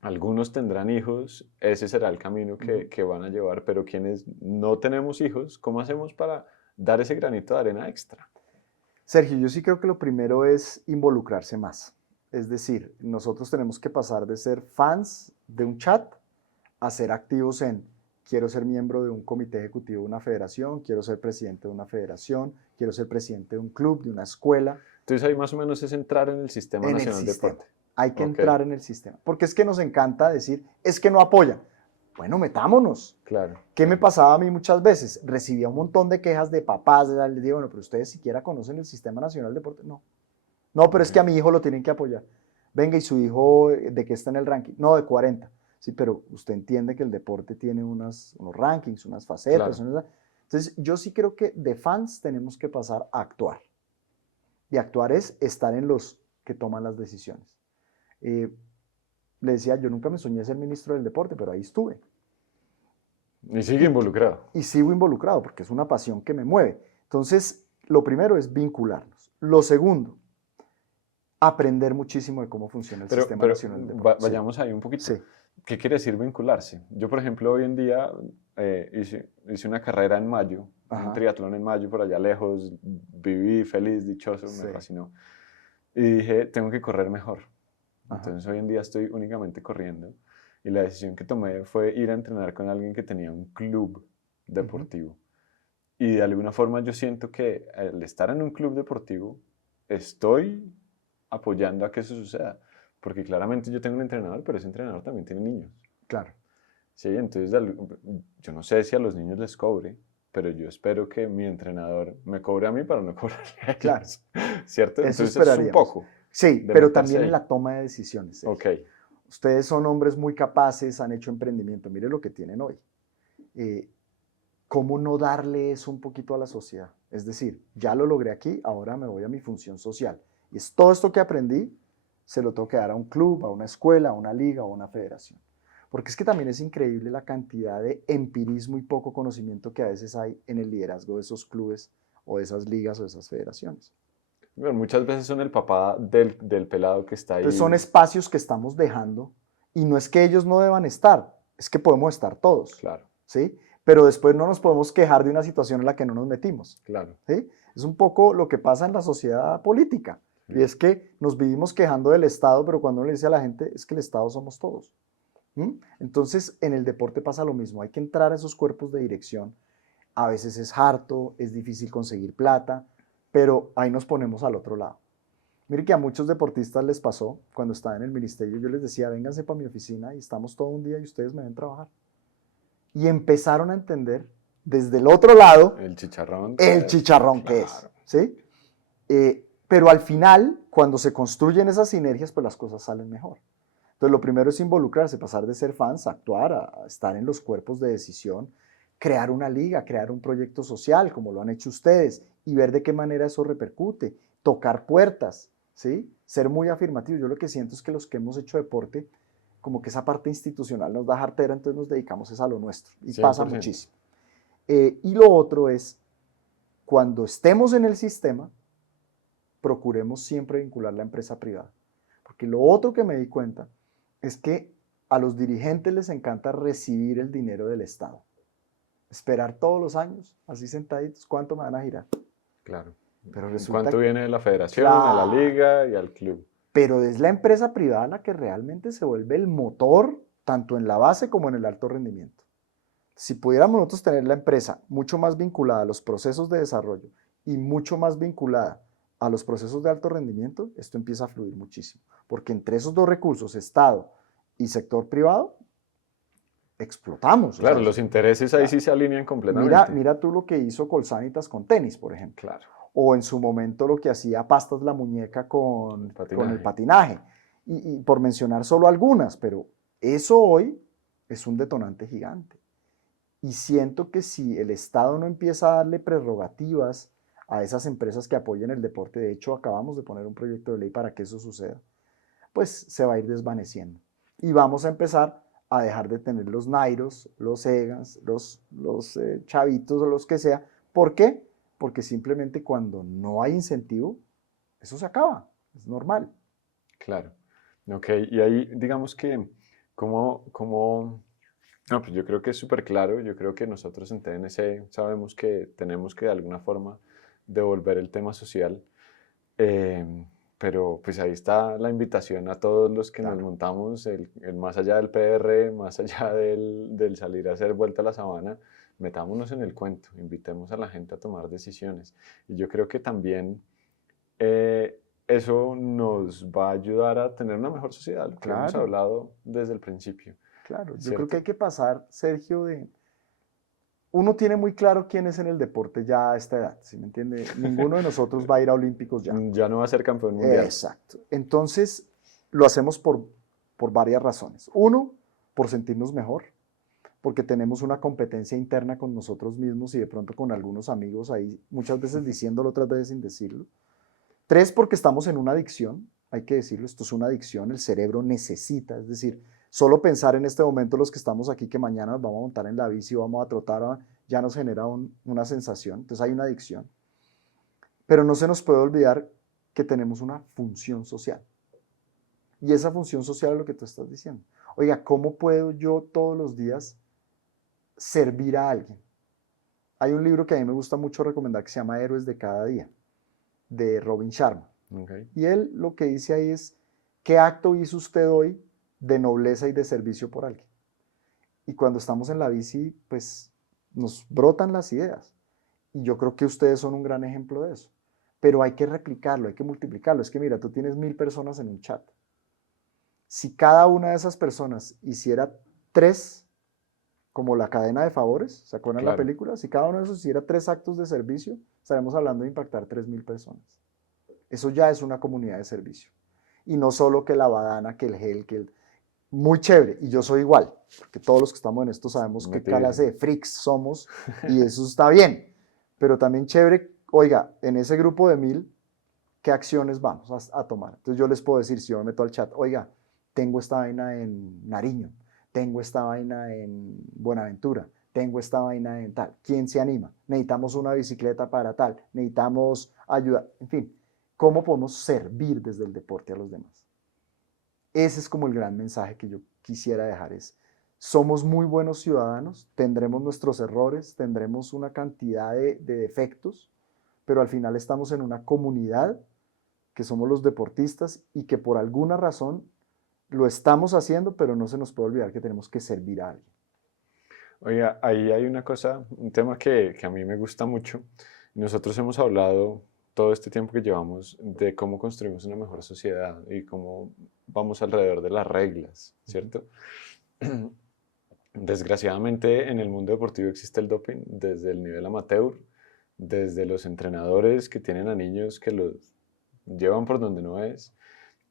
algunos tendrán hijos, ese será el camino que van a llevar, pero quienes no tenemos hijos, ¿cómo hacemos para dar ese granito de arena extra? Sergio, yo sí creo que lo primero es involucrarse más. Es decir, nosotros tenemos que pasar de ser fans de un chat a ser activos en quiero ser miembro de un comité ejecutivo de una federación, quiero ser presidente de una federación, quiero ser presidente de un club, de una escuela. Entonces ahí más o menos es entrar en el Sistema Nacional de Deporte. Hay que entrar en el sistema, porque es que nos encanta decir, es que no apoyan. Bueno, metámonos. Claro. ¿Qué me pasaba a mí muchas veces? Recibía un montón de quejas de papás, les digo, bueno, pero ustedes siquiera conocen el Sistema Nacional de Deporte. No, pero es que a mi hijo lo tienen que apoyar. Venga, ¿y su hijo de qué está en el ranking? No, de 40. Sí, pero usted entiende que el deporte tiene unos rankings, unas facetas. Claro. Entonces, yo sí creo que de fans tenemos que pasar a actuar. Y actuar es estar en los que toman las decisiones. Le decía, yo nunca me soñé ser ministro del deporte, pero ahí estuve. Y sigue involucrado. Y sigo involucrado porque es una pasión que me mueve. Entonces, lo primero es vincularnos. Lo segundo, aprender muchísimo de cómo funciona el Sistema Nacional de Deporte. Vayamos ahí un poquito. Sí. ¿Qué quiere decir vincularse? Yo, por ejemplo, hoy en día hice una carrera en mayo, un triatlón en mayo por allá lejos, viví feliz, dichoso, me fascinó. Y dije, tengo que correr mejor. Entonces hoy en día estoy únicamente corriendo. Y la decisión que tomé fue ir a entrenar con alguien que tenía un club deportivo. Y de alguna forma yo siento que al estar en un club deportivo, estoy apoyando a que eso suceda. Porque claramente yo tengo un entrenador, pero ese entrenador también tiene niños. Claro. Sí, entonces yo no sé si a los niños les cobre, pero yo espero que mi entrenador me cobre a mí para no cobrarle a ellos. Claro. ¿Cierto? Eso entonces esperaríamos. Es un poco. Sí, pero también en la toma de decisiones. Ok. Ustedes son hombres muy capaces, han hecho emprendimiento. Mire lo que tienen hoy. ¿Cómo no darle eso un poquito a la sociedad? Es decir, ya lo logré aquí, ahora me voy a mi función social. Y es todo esto que aprendí, se lo tengo que dar a un club, a una escuela, a una liga o a una federación. Porque es que también es increíble la cantidad de empirismo y poco conocimiento que a veces hay en el liderazgo de esos clubes o de esas ligas o de esas federaciones. Bueno, muchas veces son el papá del pelado que está ahí. Entonces son espacios que estamos dejando y no es que ellos no deban estar, es que podemos estar todos. Claro. ¿Sí? Pero después no nos podemos quejar de una situación en la que no nos metimos. Claro. ¿Sí? Es un poco lo que pasa en la sociedad política. Y es que nos vivimos quejando del Estado, pero cuando uno le dice a la gente, es que el Estado somos todos. Entonces, en el deporte pasa lo mismo. Hay que entrar a esos cuerpos de dirección. A veces es harto, es difícil conseguir plata, pero ahí nos ponemos al otro lado. Mire que a muchos deportistas les pasó, cuando estaba en el ministerio, yo les decía, vénganse para mi oficina y estamos todo un día y ustedes me ven trabajar. Y empezaron a entender desde el otro lado el chicharrón que es. ¿Sí? Pero al final, cuando se construyen esas sinergias, pues las cosas salen mejor. Entonces, lo primero es involucrarse, pasar de ser fans a actuar, a estar en los cuerpos de decisión, crear una liga, crear un proyecto social, como lo han hecho ustedes, y ver de qué manera eso repercute, tocar puertas, ¿sí? Ser muy afirmativos. Yo lo que siento es que los que hemos hecho deporte, como que esa parte institucional nos da jartera, entonces nos dedicamos a lo nuestro, y 100%. Pasa muchísimo. Y lo otro es, cuando estemos en el sistema, procuremos siempre vincular la empresa privada. Porque lo otro que me di cuenta es que a los dirigentes les encanta recibir el dinero del Estado. Esperar todos los años, así sentaditos, ¿cuánto me van a girar? Claro. Pero resulta ¿Cuánto viene de la federación, a la liga y al club? Pero es la empresa privada la que realmente se vuelve el motor, tanto en la base como en el alto rendimiento. Si pudiéramos nosotros tener la empresa mucho más vinculada a los procesos de desarrollo y mucho más vinculada a los procesos de alto rendimiento, esto empieza a fluir muchísimo. Porque entre esos dos recursos, Estado y sector privado, explotamos. Claro, los intereses ahí sí se alinean completamente. Mira tú lo que hizo Colsanitas con tenis, por ejemplo. Claro. o en su momento lo que hacía pastas la muñeca con el Patinaje. patinaje. Y por mencionar solo algunas, pero eso hoy es un detonante gigante. Y siento que si el Estado no empieza a darle prerrogativas a esas empresas que apoyen el deporte, de hecho acabamos de poner un proyecto de ley para que eso suceda, pues se va a ir desvaneciendo. Y vamos a empezar a dejar de tener los Nairos, los Egans, los chavitos o los que sea. ¿Por qué? Porque simplemente cuando no hay incentivo, eso se acaba, es normal. Claro. Ok, y ahí digamos que, ¿cómo? No, pues yo creo que es súper claro. Yo creo que nosotros en TNC sabemos que tenemos que de alguna forma devolver el tema social. eh, pero pues ahí está la invitación a todos los que nos Claro, montamos, el más allá del PR, más allá del salir a hacer vuelta a la sabana, metámonos en el cuento, invitemos a la gente a tomar decisiones. Y yo creo que también eso nos va a ayudar a tener una mejor sociedad, lo que lo hemos claro, hablado desde el principio, claro. Yo creo que hay ¿cierto? que pasar, Sergio, de... Uno tiene muy claro quién es en el deporte ya a esta edad, ¿sí me entiende? Ninguno de nosotros va a ir a Olímpicos ya. Ya no va a ser campeón mundial. Exacto. Entonces, lo hacemos por varias razones. Uno, por sentirnos mejor, porque tenemos una competencia interna con nosotros mismos y de pronto con algunos amigos ahí, muchas veces diciéndolo, otras veces sin decirlo. Tres, porque estamos en una adicción, hay que decirlo, esto es una adicción, el cerebro necesita, es decir, solo pensar en este momento los que estamos aquí que mañana nos vamos a montar en la bici o vamos a trotar, ya nos genera una sensación, entonces hay una adicción. Pero no se nos puede olvidar que tenemos una función social. Y esa función social es lo que tú estás diciendo. Oiga, ¿cómo puedo yo todos los días servir a alguien? Hay un libro que a mí me gusta mucho recomendar que se llama Héroes de cada día, de Robin Sharma. Okay. Y él lo que dice ahí es, ¿qué acto hizo usted hoy de nobleza y de servicio por alguien? Y cuando estamos en la bici, pues nos brotan las ideas. Y yo creo que ustedes son un gran ejemplo de eso. Pero hay que replicarlo, hay que multiplicarlo. Es que mira, tú tienes 1000 personas en un chat. Si cada una de esas personas hiciera tres, como la cadena de favores, ¿se acuerdan la Claro. película? Si cada uno de esos hiciera tres actos de servicio, estaremos hablando de impactar 3000 personas. Eso ya es una comunidad de servicio. Y no solo que la badana, que el gel, que el... Muy chévere, y yo soy igual, porque todos los que estamos en esto sabemos qué clase Metidísimo. de freaks somos, y eso está bien. Pero también chévere, oiga, en ese grupo de 1000, ¿qué acciones vamos a tomar? Entonces yo les puedo decir, si yo me meto al chat, oiga, tengo esta vaina en Nariño, tengo esta vaina en Buenaventura, tengo esta vaina en tal, ¿quién se anima? Necesitamos una bicicleta para tal, necesitamos ayuda, en fin, ¿cómo podemos servir desde el deporte a los demás? Ese es como el gran mensaje que yo quisiera dejar, es, somos muy buenos ciudadanos, tendremos nuestros errores, tendremos una cantidad de defectos, pero al final estamos en una comunidad que somos los deportistas y que por alguna razón lo estamos haciendo, pero no se nos puede olvidar que tenemos que servir a alguien. Oiga, ahí hay una cosa, un tema que a mí me gusta mucho. Nosotros hemos hablado todo este tiempo que llevamos de cómo construimos una mejor sociedad y cómo vamos alrededor de las reglas, ¿cierto? Desgraciadamente en el mundo deportivo existe el doping desde el nivel amateur, desde los entrenadores que tienen a niños que los llevan por donde no es.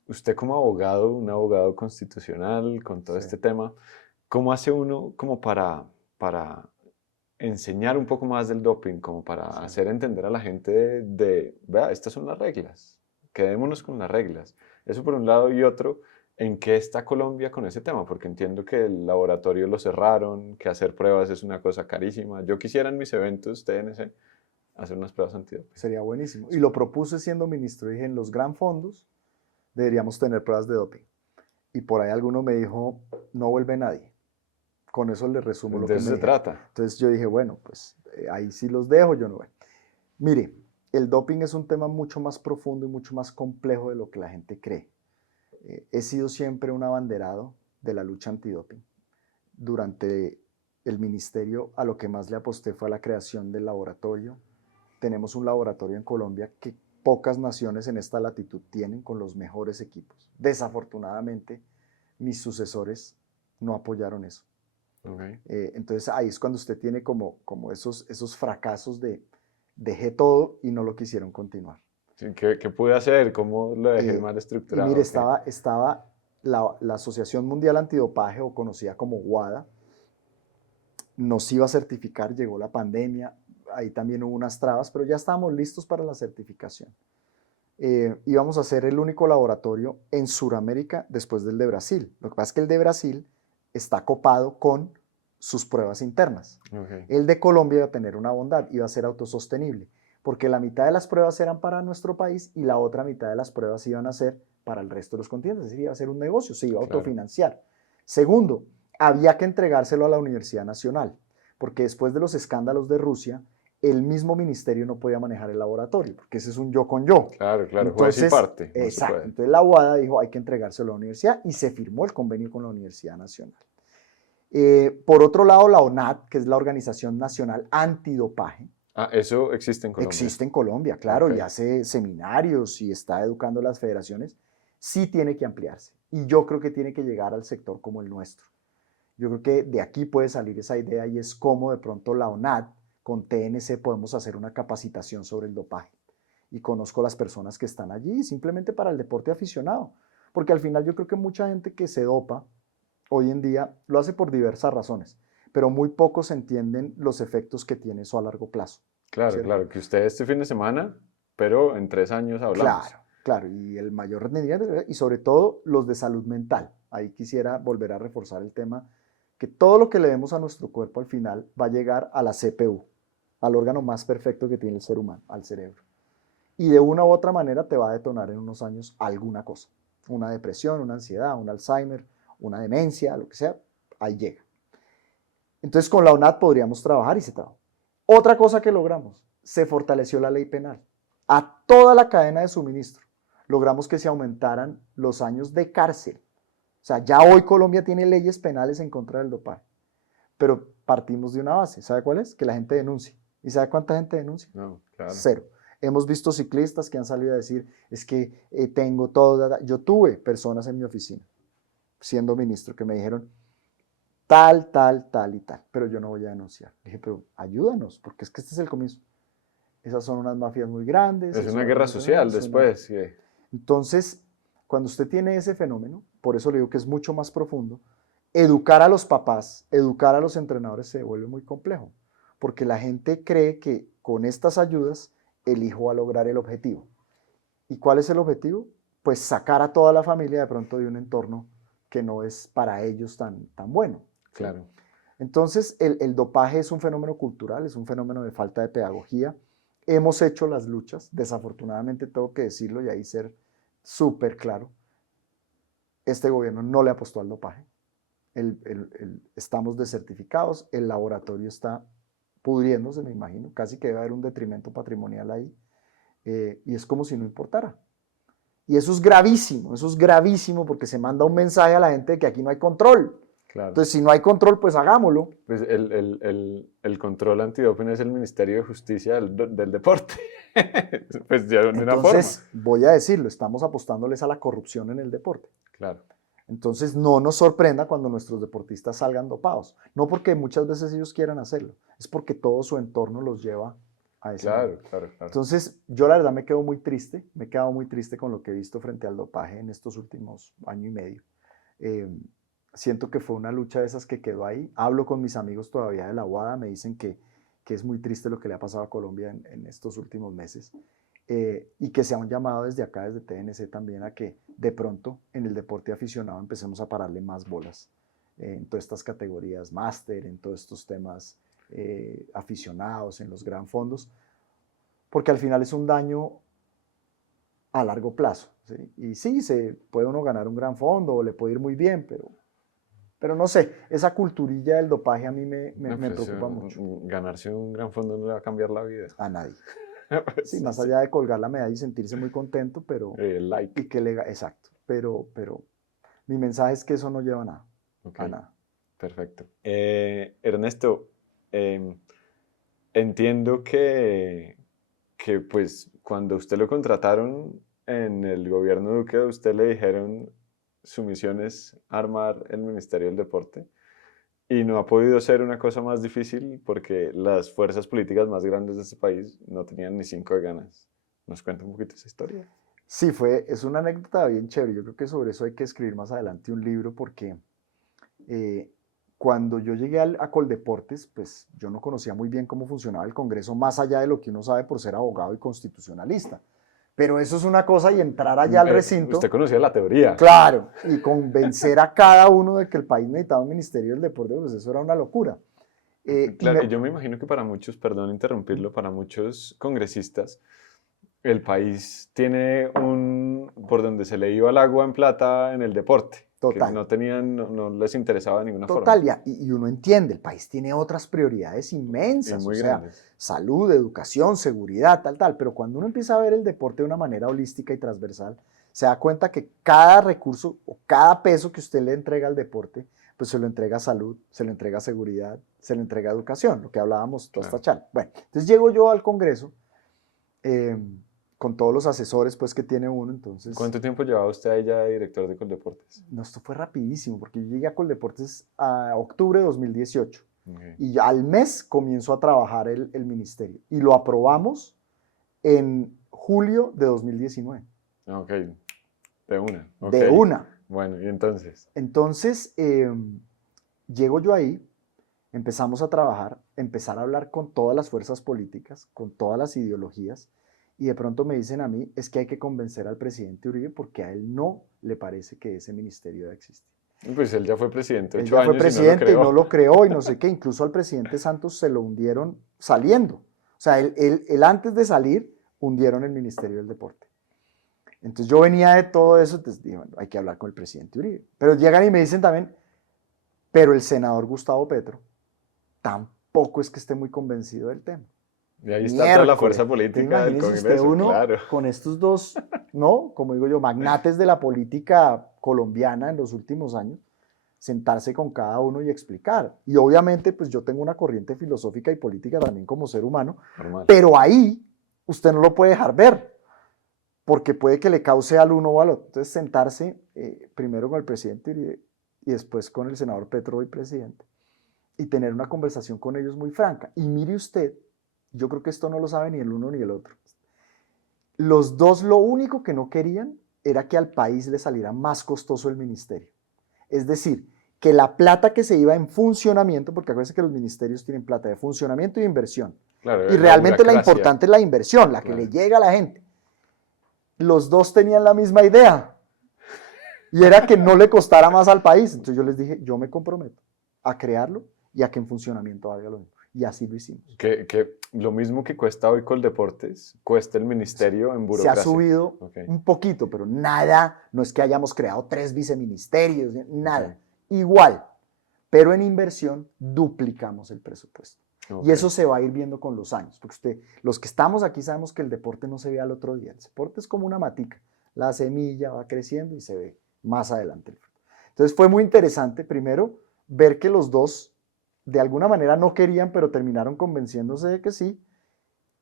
Usted como abogado, un abogado constitucional con todo Sí, este tema, ¿cómo hace uno como para enseñar un poco más del doping, como para sí. hacer entender a la gente vea, estas son las reglas, quedémonos con las reglas? Eso por un lado, y otro, ¿en qué está Colombia con ese tema? Porque entiendo que el laboratorio lo cerraron, que hacer pruebas es una cosa carísima. Yo quisiera en mis eventos TNC hacer unas pruebas antidoping. Sería buenísimo. Y lo propuse siendo ministro, dije, en los gran fondos deberíamos tener pruebas de doping. Y por ahí alguno me dijo, no vuelve nadie. Con eso le resumo lo De que eso me se dijeron. trata. Entonces yo dije, bueno, pues ahí sí los dejo, yo no voy. Mire, el doping es un tema mucho más profundo y mucho más complejo de lo que la gente cree. He sido siempre un abanderado de la lucha antidoping. Durante el ministerio a lo que más le aposté fue a la creación del laboratorio. Tenemos un laboratorio en Colombia que pocas naciones en esta latitud tienen con los mejores equipos. Desafortunadamente, mis sucesores no apoyaron eso. Okay. Entonces ahí es cuando usted tiene como esos fracasos de dejé todo y no lo quisieron continuar. Sí, ¿qué pude hacer? ¿Cómo lo dejé mal Y estructurado? mire, ¿Qué? estaba la Asociación Mundial Antidopaje, o conocida como WADA, nos iba a certificar, llegó la pandemia, ahí también hubo unas trabas, pero ya estábamos listos para la certificación. Íbamos a ser el único laboratorio en Sudamérica después del de Brasil. Lo que pasa es que el de Brasil está copado con sus pruebas internas. Okay. El de Colombia iba a tener una bondad, iba a ser autosostenible, porque la mitad de las pruebas eran para nuestro país y la otra mitad de las pruebas iban a ser para el resto de los continentes, es decir, iba a ser un negocio, se iba a autofinanciar. Segundo, había que entregárselo a la Universidad Nacional, porque después de los escándalos de Rusia, el mismo ministerio no podía manejar el laboratorio, porque ese es un yo con yo. Claro, Entonces, juez y parte. No exacto, se puede. entonces la UADA dijo hay que entregárselo a la universidad y se firmó el convenio con la Universidad Nacional. Por otro lado, la ONAT, que es la Organización Nacional Antidopaje, Eso existe en Colombia. existe en Colombia, claro, Okay. y hace seminarios y está educando a las federaciones, sí tiene que ampliarse. Y yo creo que tiene que llegar al sector como el nuestro. Yo creo que de aquí puede salir esa idea y es cómo de pronto la ONAT con TNC podemos hacer una capacitación sobre el dopaje. Y conozco las personas que están allí simplemente para el deporte aficionado. Porque al final yo creo que mucha gente que se dopa hoy en día lo hace por diversas razones, pero muy pocos entienden los efectos que tiene eso a largo plazo. Claro, ¿cierto? claro, que usted este fin de semana, pero en 3 años hablamos. Claro, claro, y el mayor rendimiento y sobre todo los de salud mental. Ahí quisiera volver a reforzar el tema que todo lo que le demos a nuestro cuerpo al final va a llegar a la CPU, al órgano más perfecto que tiene el ser humano, al cerebro. Y de una u otra manera te va a detonar en unos años alguna cosa, una depresión, una ansiedad, un Alzheimer, una demencia, lo que sea, ahí llega. Entonces con la ONAT podríamos trabajar y se trabajó. Otra cosa que logramos, se fortaleció la ley penal. A toda la cadena de suministro logramos que se aumentaran los años de cárcel. O sea, ya hoy Colombia tiene leyes penales en contra del dopaje. Pero partimos de una base. ¿Sabe cuál es? Que la gente denuncie. ¿Y sabe cuánta gente denuncia? No, claro. Cero. Hemos visto ciclistas que han salido a decir, es que tengo todo. Yo tuve personas en mi oficina, siendo ministro, que me dijeron, tal, tal, tal y tal, pero yo no voy a denunciar. Le dije, pero ayúdanos, porque es que este es el comienzo. Esas son unas mafias muy grandes. Es una guerra social después. Sí. Entonces, cuando usted tiene ese fenómeno, por eso le digo que es mucho más profundo, educar a los papás, educar a los entrenadores se vuelve muy complejo, porque la gente cree que con estas ayudas el hijo va a lograr el objetivo. ¿Y cuál es el objetivo? Pues sacar a toda la familia de pronto de un entorno que no es para ellos tan bueno. ¿Sí? Claro. Entonces, el dopaje es un fenómeno cultural, es un fenómeno de falta de pedagogía. Hemos hecho las luchas, desafortunadamente tengo que decirlo y ahí ser súper claro. Este gobierno no le apostó al dopaje. Estamos desertificados, el laboratorio está pudriéndose, me imagino, casi que debe haber un detrimento patrimonial ahí, y es como si no importara. Y eso es gravísimo porque se manda un mensaje a la gente de que aquí no hay control. Claro. Entonces, si no hay control, pues hagámoslo. Pues el control antidoping es el Ministerio de Justicia del deporte. Pues ya de una forma. Entonces, voy a decirlo, estamos apostándoles a la corrupción en el deporte. Claro. Entonces, no nos sorprenda cuando nuestros deportistas salgan dopados. No porque muchas veces ellos quieran hacerlo, es porque todo su entorno los lleva a ese Claro. Entonces, yo la verdad me he quedado muy triste con lo que he visto frente al dopaje en estos últimos año y medio. Siento que fue una lucha de esas que quedó ahí. Hablo con mis amigos todavía de la UADA, me dicen que es muy triste lo que le ha pasado a Colombia en estos últimos meses. Y que se han llamado desde acá, desde TNC también, a que de pronto en el deporte aficionado empecemos a pararle más bolas en todas estas categorías máster, en todos estos temas aficionados, en los gran fondos, porque al final es un daño a largo plazo. ¿Sí? Y sí, se puede uno ganar un gran fondo o le puede ir muy bien, pero no sé, esa culturilla del dopaje a mí me preocupa mucho. Ganarse un gran fondo no le va a cambiar la vida. A nadie. Sí, más allá de colgar la medalla y sentirse muy contento, pero... like. Y que exacto, pero mi mensaje es que eso no lleva a nada. Okay. A nada. Perfecto. Ernesto, entiendo que pues cuando usted lo contrataron en el gobierno Duque, a usted le dijeron su misión es armar el Ministerio del Deporte. Y no ha podido ser una cosa más difícil porque las fuerzas políticas más grandes de este país no tenían ni 5 de ganas. ¿Nos cuenta un poquito esa historia? Sí, es una anécdota bien chévere. Yo creo que sobre eso hay que escribir más adelante un libro porque eh, cuando yo llegué a Coldeportes, pues yo no conocía muy bien cómo funcionaba el Congreso, más allá de lo que uno sabe por ser abogado y constitucionalista. Pero eso es una cosa y entrar allá al Usted recinto, conocía la teoría. claro, y convencer a cada uno de que el país necesitaba un ministerio del deporte, pues eso era una locura. Claro, y yo me imagino que para muchos, perdón interrumpirlo, para muchos congresistas, el país tiene por donde se le iba el agua en plata en el deporte, que Total. no tenían, no les interesaba de ninguna forma, Total, y uno entiende, el país tiene otras prioridades y inmensas, o muy sea, grandes. salud, educación, seguridad, tal, pero cuando uno empieza a ver el deporte de una manera holística y transversal, se da cuenta que cada recurso o cada peso que usted le entrega al deporte, pues se lo entrega a salud, se lo entrega a seguridad, se lo entrega a educación, lo que hablábamos toda esta Claro. charla. Bueno, entonces llego yo al Congreso eh, con todos los asesores pues que tiene uno, entonces ¿Cuánto tiempo llevaba usted ahí ya de director de Coldeportes? no, esto fue rapidísimo, porque yo llegué a Coldeportes a octubre de 2018 Okay. y ya al mes comienzo a trabajar el ministerio y lo aprobamos en julio de 2019, Ok, de una. Ok. de una. Bueno, y entonces, Entonces, llego yo ahí, empezamos a trabajar, empezar a hablar con todas las fuerzas políticas, con todas las ideologías, y de pronto me dicen a mí, es que hay que convencer al presidente Uribe porque a él no le parece que ese ministerio debe existir. pues él ya fue presidente Él 8 ya fue años y no lo presidente y no creó. lo creó y no sé qué, incluso al presidente Santos se lo hundieron saliendo. O sea, él antes de salir hundieron el Ministerio del Deporte. Entonces yo venía de todo eso, entonces dije, bueno, hay que hablar con el presidente Uribe. Pero llegan y me dicen también, pero el senador Gustavo Petro tampoco es que esté muy convencido del tema. Y ahí está toda la Miércoles. fuerza Entonces política del imagínese usted Congreso, uno claro. con estos dos, ¿no? Como digo yo, magnates de la política colombiana en los últimos años, sentarse con cada uno y explicar. Y obviamente, pues yo tengo una corriente filosófica y política también como ser humano, Normal. pero ahí usted no lo puede dejar ver, porque puede que le cause al uno o al otro. Entonces, sentarse primero con el presidente Uribe y después con el senador Petro, hoy presidente, y tener una conversación con ellos muy franca. Y mire usted, yo creo que esto no lo sabe ni el uno ni el otro. Los dos lo único que no querían era que al país le saliera más costoso el ministerio. Es decir, que la plata que se iba en funcionamiento, porque acuérdense que los ministerios tienen plata de funcionamiento y de inversión, Claro, y la realmente la burocracia. importante es la inversión, la que Claro. le llega a la gente. Los dos tenían la misma idea, y era que no le costara más al país. Entonces yo les dije, yo me comprometo a crearlo y a que en funcionamiento haga lo mismo. Y así lo hicimos. Que lo mismo que cuesta hoy Coldeportes, cuesta el ministerio en Se ha burocracia. subido Okay. un poquito, pero nada, no es que hayamos creado 3 viceministerios, nada. Okay. Igual, pero en inversión duplicamos el presupuesto. Okay. Y eso se va a ir viendo con los años, porque los que estamos aquí sabemos que el deporte no se ve al otro día. El deporte es como una matica, la semilla va creciendo y se ve más adelante el fruto. Entonces fue muy interesante, primero, ver que los dos de alguna manera no querían, pero terminaron convenciéndose de que sí.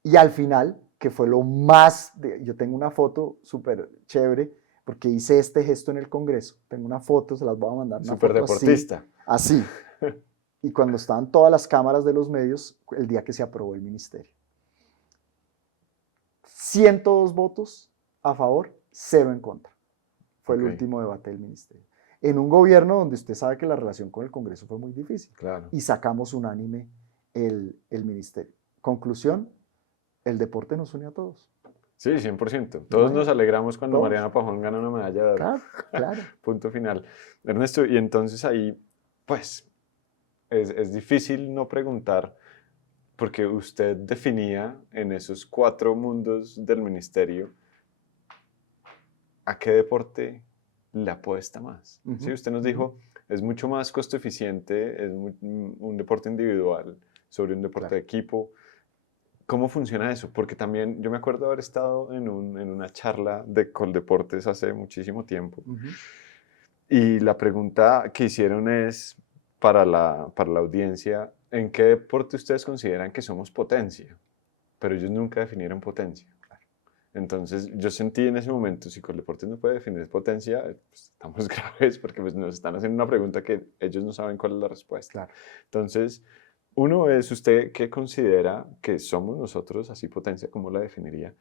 Y al final, que fue lo más, yo tengo una foto súper chévere, porque hice este gesto en el Congreso. Tengo una foto, se las voy a mandar. Súper deportista. Así. Y cuando estaban todas las cámaras de los medios, el día que se aprobó el ministerio. 102 votos a favor, 0 en contra. Fue el último debate del ministerio. En un gobierno donde usted sabe que la relación con el Congreso fue muy difícil. Claro. Y sacamos unánime el ministerio. Conclusión, el deporte nos une a todos. Sí, 100%. Todos nos alegramos cuando Mariana Pajón gana una medalla de oro. Claro, claro. Punto final. Ernesto, y entonces ahí, pues, es difícil no preguntar, porque usted definía en esos 4 mundos del ministerio a qué deporte le apuesta más. ¿Sí? Usted nos dijo, es mucho más costo eficiente, es un deporte individual sobre un deporte de equipo. ¿Cómo funciona eso? Porque también yo me acuerdo haber estado en una charla de Coldeportes hace muchísimo tiempo. Y la pregunta que hicieron es, para la audiencia, ¿en qué deporte ustedes consideran que somos potencia? Pero ellos nunca definieron potencia. Entonces yo sentí en ese momento, si Coldeportes no puede definir potencia, pues, estamos graves porque pues, nos están haciendo una pregunta que ellos no saben cuál es la respuesta. Claro. Entonces, uno es usted qué considera que somos nosotros, así potencia, ¿cómo la definiría?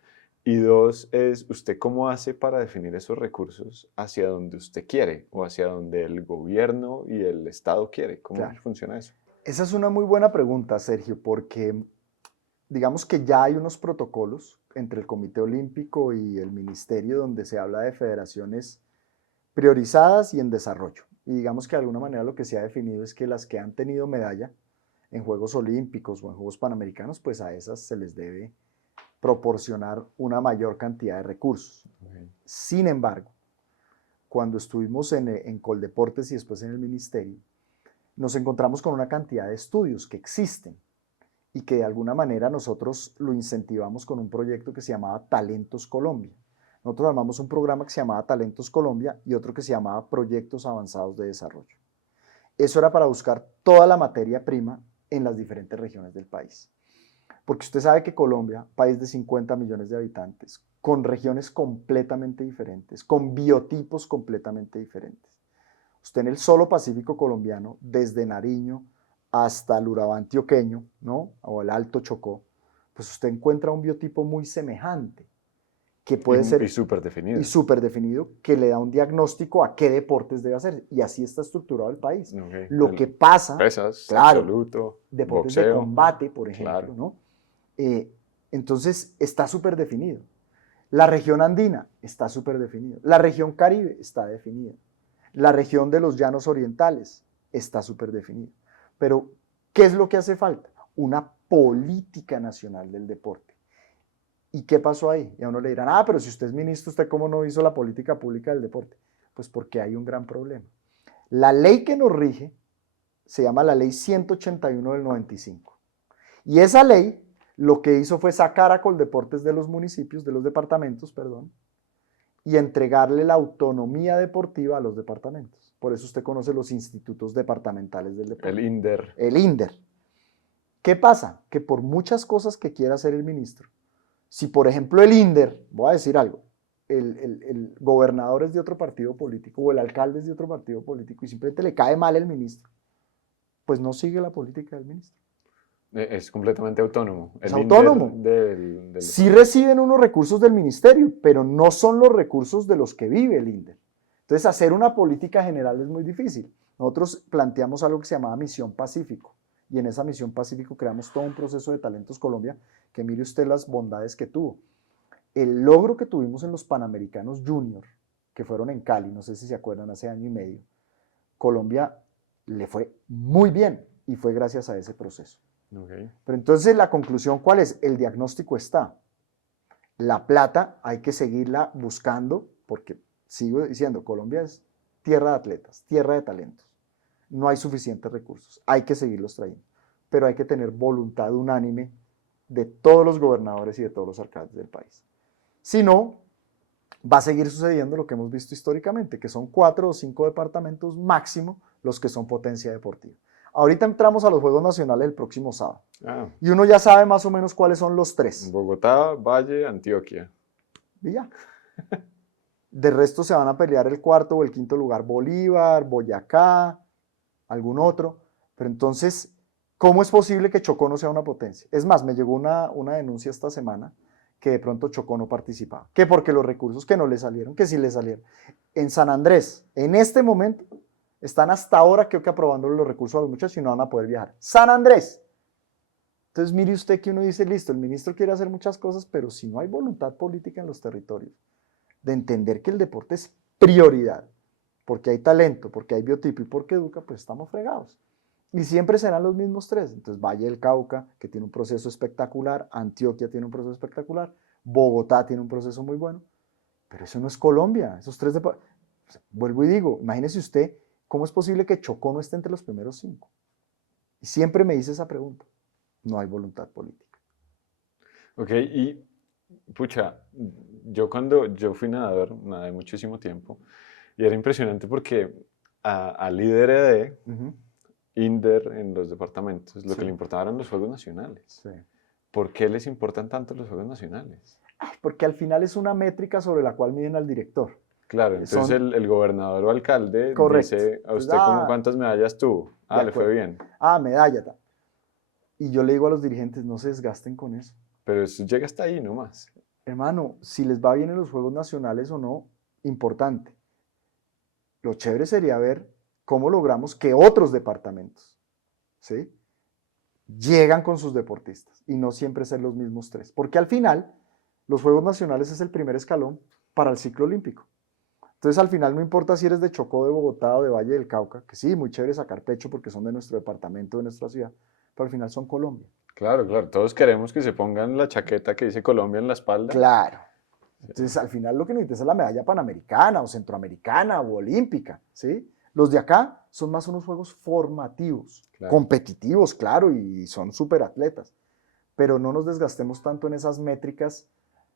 Y dos es usted cómo hace para definir esos recursos hacia donde usted quiere o hacia donde el gobierno y el Estado quiere. ¿Cómo Claro. funciona eso? Esa es una muy buena pregunta, Sergio, porque digamos que ya hay unos protocolos entre el Comité Olímpico y el Ministerio donde se habla de federaciones priorizadas y en desarrollo. Y digamos que de alguna manera lo que se ha definido es que las que han tenido medalla en Juegos Olímpicos o en Juegos Panamericanos, pues a esas se les debe proporcionar una mayor cantidad de recursos. Okay. Sin embargo, cuando estuvimos en Coldeportes y después en el Ministerio, nos encontramos con una cantidad de estudios que existen y que de alguna manera nosotros lo incentivamos con un proyecto que se llamaba Talentos Colombia. Nosotros armamos un programa que se llamaba Talentos Colombia y otro que se llamaba Proyectos Avanzados de Desarrollo. Eso era para buscar toda la materia prima en las diferentes regiones del país. Porque usted sabe que Colombia, país de 50 millones de habitantes, con regiones completamente diferentes, con biotipos completamente diferentes. Usted en el solo Pacífico colombiano, desde Nariño hasta el Urabá antioqueño, ¿no? O el Alto Chocó, pues usted encuentra un biotipo muy semejante, que puede ser Y súper definido. y súper definido, que le da un diagnóstico a qué deportes debe hacer. Y así está estructurado el país. Okay. Lo que pasa, pesas, claro, absoluto, deportes boxeo, de combate, por ejemplo, claro. ¿no? Entonces está súper definido. La región andina está súper definida. La región Caribe está definida. La región de los llanos orientales está súper definida. Pero, ¿qué es lo que hace falta? Una política nacional del deporte. ¿Y qué pasó ahí? Y a uno le dirán, pero si usted es ministro, ¿usted cómo no hizo la política pública del deporte? Pues porque hay un gran problema. La ley que nos rige se llama la Ley 181 del 95. Y esa ley lo que hizo fue sacar a Coldeportes de los municipios, de los departamentos, perdón, y entregarle la autonomía deportiva a los departamentos. Por eso usted conoce los institutos departamentales del deporte. El INDER. El INDER. ¿Qué pasa? Que por muchas cosas que quiera hacer el ministro, si por ejemplo el INDER, voy a decir algo, el gobernador es de otro partido político o el alcalde es de otro partido político y simplemente le cae mal el ministro, pues no sigue la política del ministro. Es completamente autónomo. Es El autónomo. del Sí reciben unos recursos del ministerio, pero no son los recursos de los que vive el INDER. Entonces, hacer una política general es muy difícil. Nosotros planteamos algo que se llamaba Misión Pacífico, y en esa Misión Pacífico creamos todo un proceso de Talentos Colombia, que mire usted las bondades que tuvo. El logro que tuvimos en los Panamericanos Junior, que fueron en Cali, no sé si se acuerdan, hace año y medio, Colombia le fue muy bien, y fue gracias a ese proceso. Okay. Pero entonces la conclusión, ¿cuál es? El diagnóstico está. La plata hay que seguirla buscando, porque sigo diciendo, Colombia es tierra de atletas, tierra de talentos. No hay suficientes recursos, hay que seguirlos trayendo. Pero hay que tener voluntad unánime de todos los gobernadores y de todos los alcaldes del país. Si no, va a seguir sucediendo lo que hemos visto históricamente, que son 4 o 5 departamentos máximo los que son potencia deportiva. Ahorita entramos a los Juegos Nacionales el próximo sábado. Y uno ya sabe más o menos cuáles son los 3. Bogotá, Valle, Antioquia. Y ya. De resto se van a pelear el 4 o el 5 lugar Bolívar, Boyacá, algún otro. Pero entonces, ¿cómo es posible que Chocó no sea una potencia? Es más, me llegó una denuncia esta semana que de pronto Chocó no participaba. Que porque los recursos que no le salieron, que sí le salieron. En San Andrés, en este momento, están hasta ahora creo que aprobándole los recursos a los muchachos y no van a poder viajar. San Andrés. Entonces mire usted que uno dice, listo, el ministro quiere hacer muchas cosas, pero si no hay voluntad política en los territorios de entender que el deporte es prioridad, porque hay talento, porque hay biotipo y porque educa, pues estamos fregados. Y siempre serán los mismos 3. Entonces Valle del Cauca, que tiene un proceso espectacular, Antioquia tiene un proceso espectacular, Bogotá tiene un proceso muy bueno, pero eso no es Colombia, esos 3 departamentos. Vuelvo y digo, imagínese usted, ¿cómo es posible que Chocó no esté entre los primeros 5? Y siempre me dice esa pregunta. No hay voluntad política. Ok, y pucha, yo cuando yo fui nadador, nadé muchísimo tiempo, y era impresionante porque a líder de INDER en los departamentos, lo que le importaba eran los Juegos Nacionales. Sí. ¿Por qué les importan tanto los Juegos Nacionales? Porque al final es una métrica sobre la cual miden al director. Claro, entonces Son el gobernador o alcalde correcto. dice a Entonces, usted como cuántas medallas tuvo. de Ah, le fue acuerdo. bien. Medalla. Tal. Y yo le digo a los dirigentes, no se desgasten con eso. Pero eso llega hasta ahí nomás. Hermano, si les va bien en los Juegos Nacionales o no, importante. Lo chévere sería ver cómo logramos que otros departamentos, ¿sí?, llegan con sus deportistas y no siempre ser los mismos tres. Porque al final, los Juegos Nacionales es el primer escalón para el ciclo olímpico. Entonces, al final no importa si eres de Chocó, de Bogotá o de Valle del Cauca, que sí, muy chévere sacar pecho porque son de nuestro departamento, de nuestra ciudad, pero al final son Colombia. Claro, claro, todos queremos que se pongan la chaqueta que dice Colombia en la espalda. Claro. Entonces, al final lo que necesitas es la medalla panamericana o centroamericana o olímpica, ¿sí? Los de acá son más unos juegos formativos, Claro. competitivos, claro, y son súper atletas, pero no nos desgastemos tanto en esas métricas,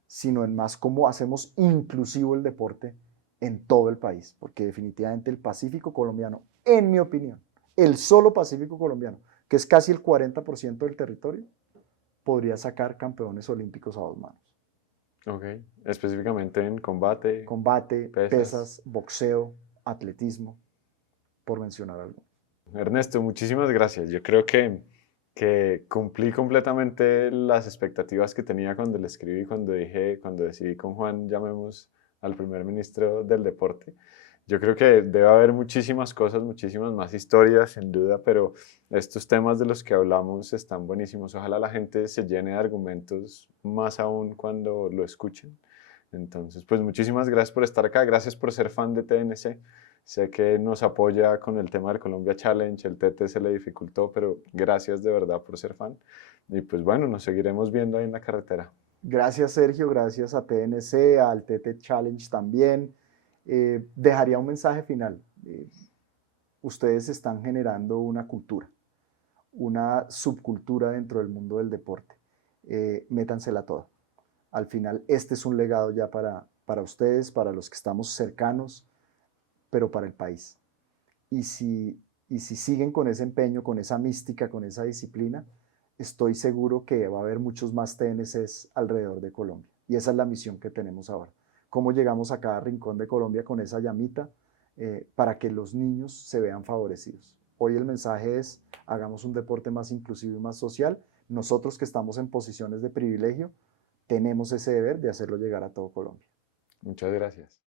sino en más cómo hacemos inclusivo el deporte en todo el país, porque definitivamente el Pacífico colombiano, en mi opinión, el solo Pacífico colombiano, que es casi el 40% del territorio, podría sacar campeones olímpicos a dos manos. Ok, específicamente en combate, Combate, pesas. pesas, boxeo, atletismo, por mencionar algo. Ernesto, muchísimas gracias. Yo creo que cumplí completamente las expectativas que tenía cuando le escribí, cuando decidí con Juan, llamemos al primer ministro del deporte. Yo creo que debe haber muchísimas cosas, muchísimas más historias, sin duda, pero estos temas de los que hablamos están buenísimos. Ojalá la gente se llene de argumentos más aún cuando lo escuchen. Entonces, pues muchísimas gracias por estar acá, gracias por ser fan de TNC. Sé que nos apoya con el tema del Colombia Challenge, el TT se le dificultó, pero gracias de verdad por ser fan. Y pues bueno, nos seguiremos viendo ahí en la carretera. Gracias, Sergio, gracias a TNC, al TT Challenge también. Dejaría un mensaje final. Ustedes están generando una cultura, una subcultura dentro del mundo del deporte. Métansela toda. Al final, este es un legado ya para ustedes, para los que estamos cercanos, pero para el país. Y si siguen con ese empeño, con esa mística, con esa disciplina, estoy seguro que va a haber muchos más TNCs alrededor de Colombia. Y esa es la misión que tenemos ahora. Cómo llegamos a cada rincón de Colombia con esa llamita para que los niños se vean favorecidos. Hoy el mensaje es, hagamos un deporte más inclusivo y más social. Nosotros que estamos en posiciones de privilegio, tenemos ese deber de hacerlo llegar a todo Colombia. Muchas gracias.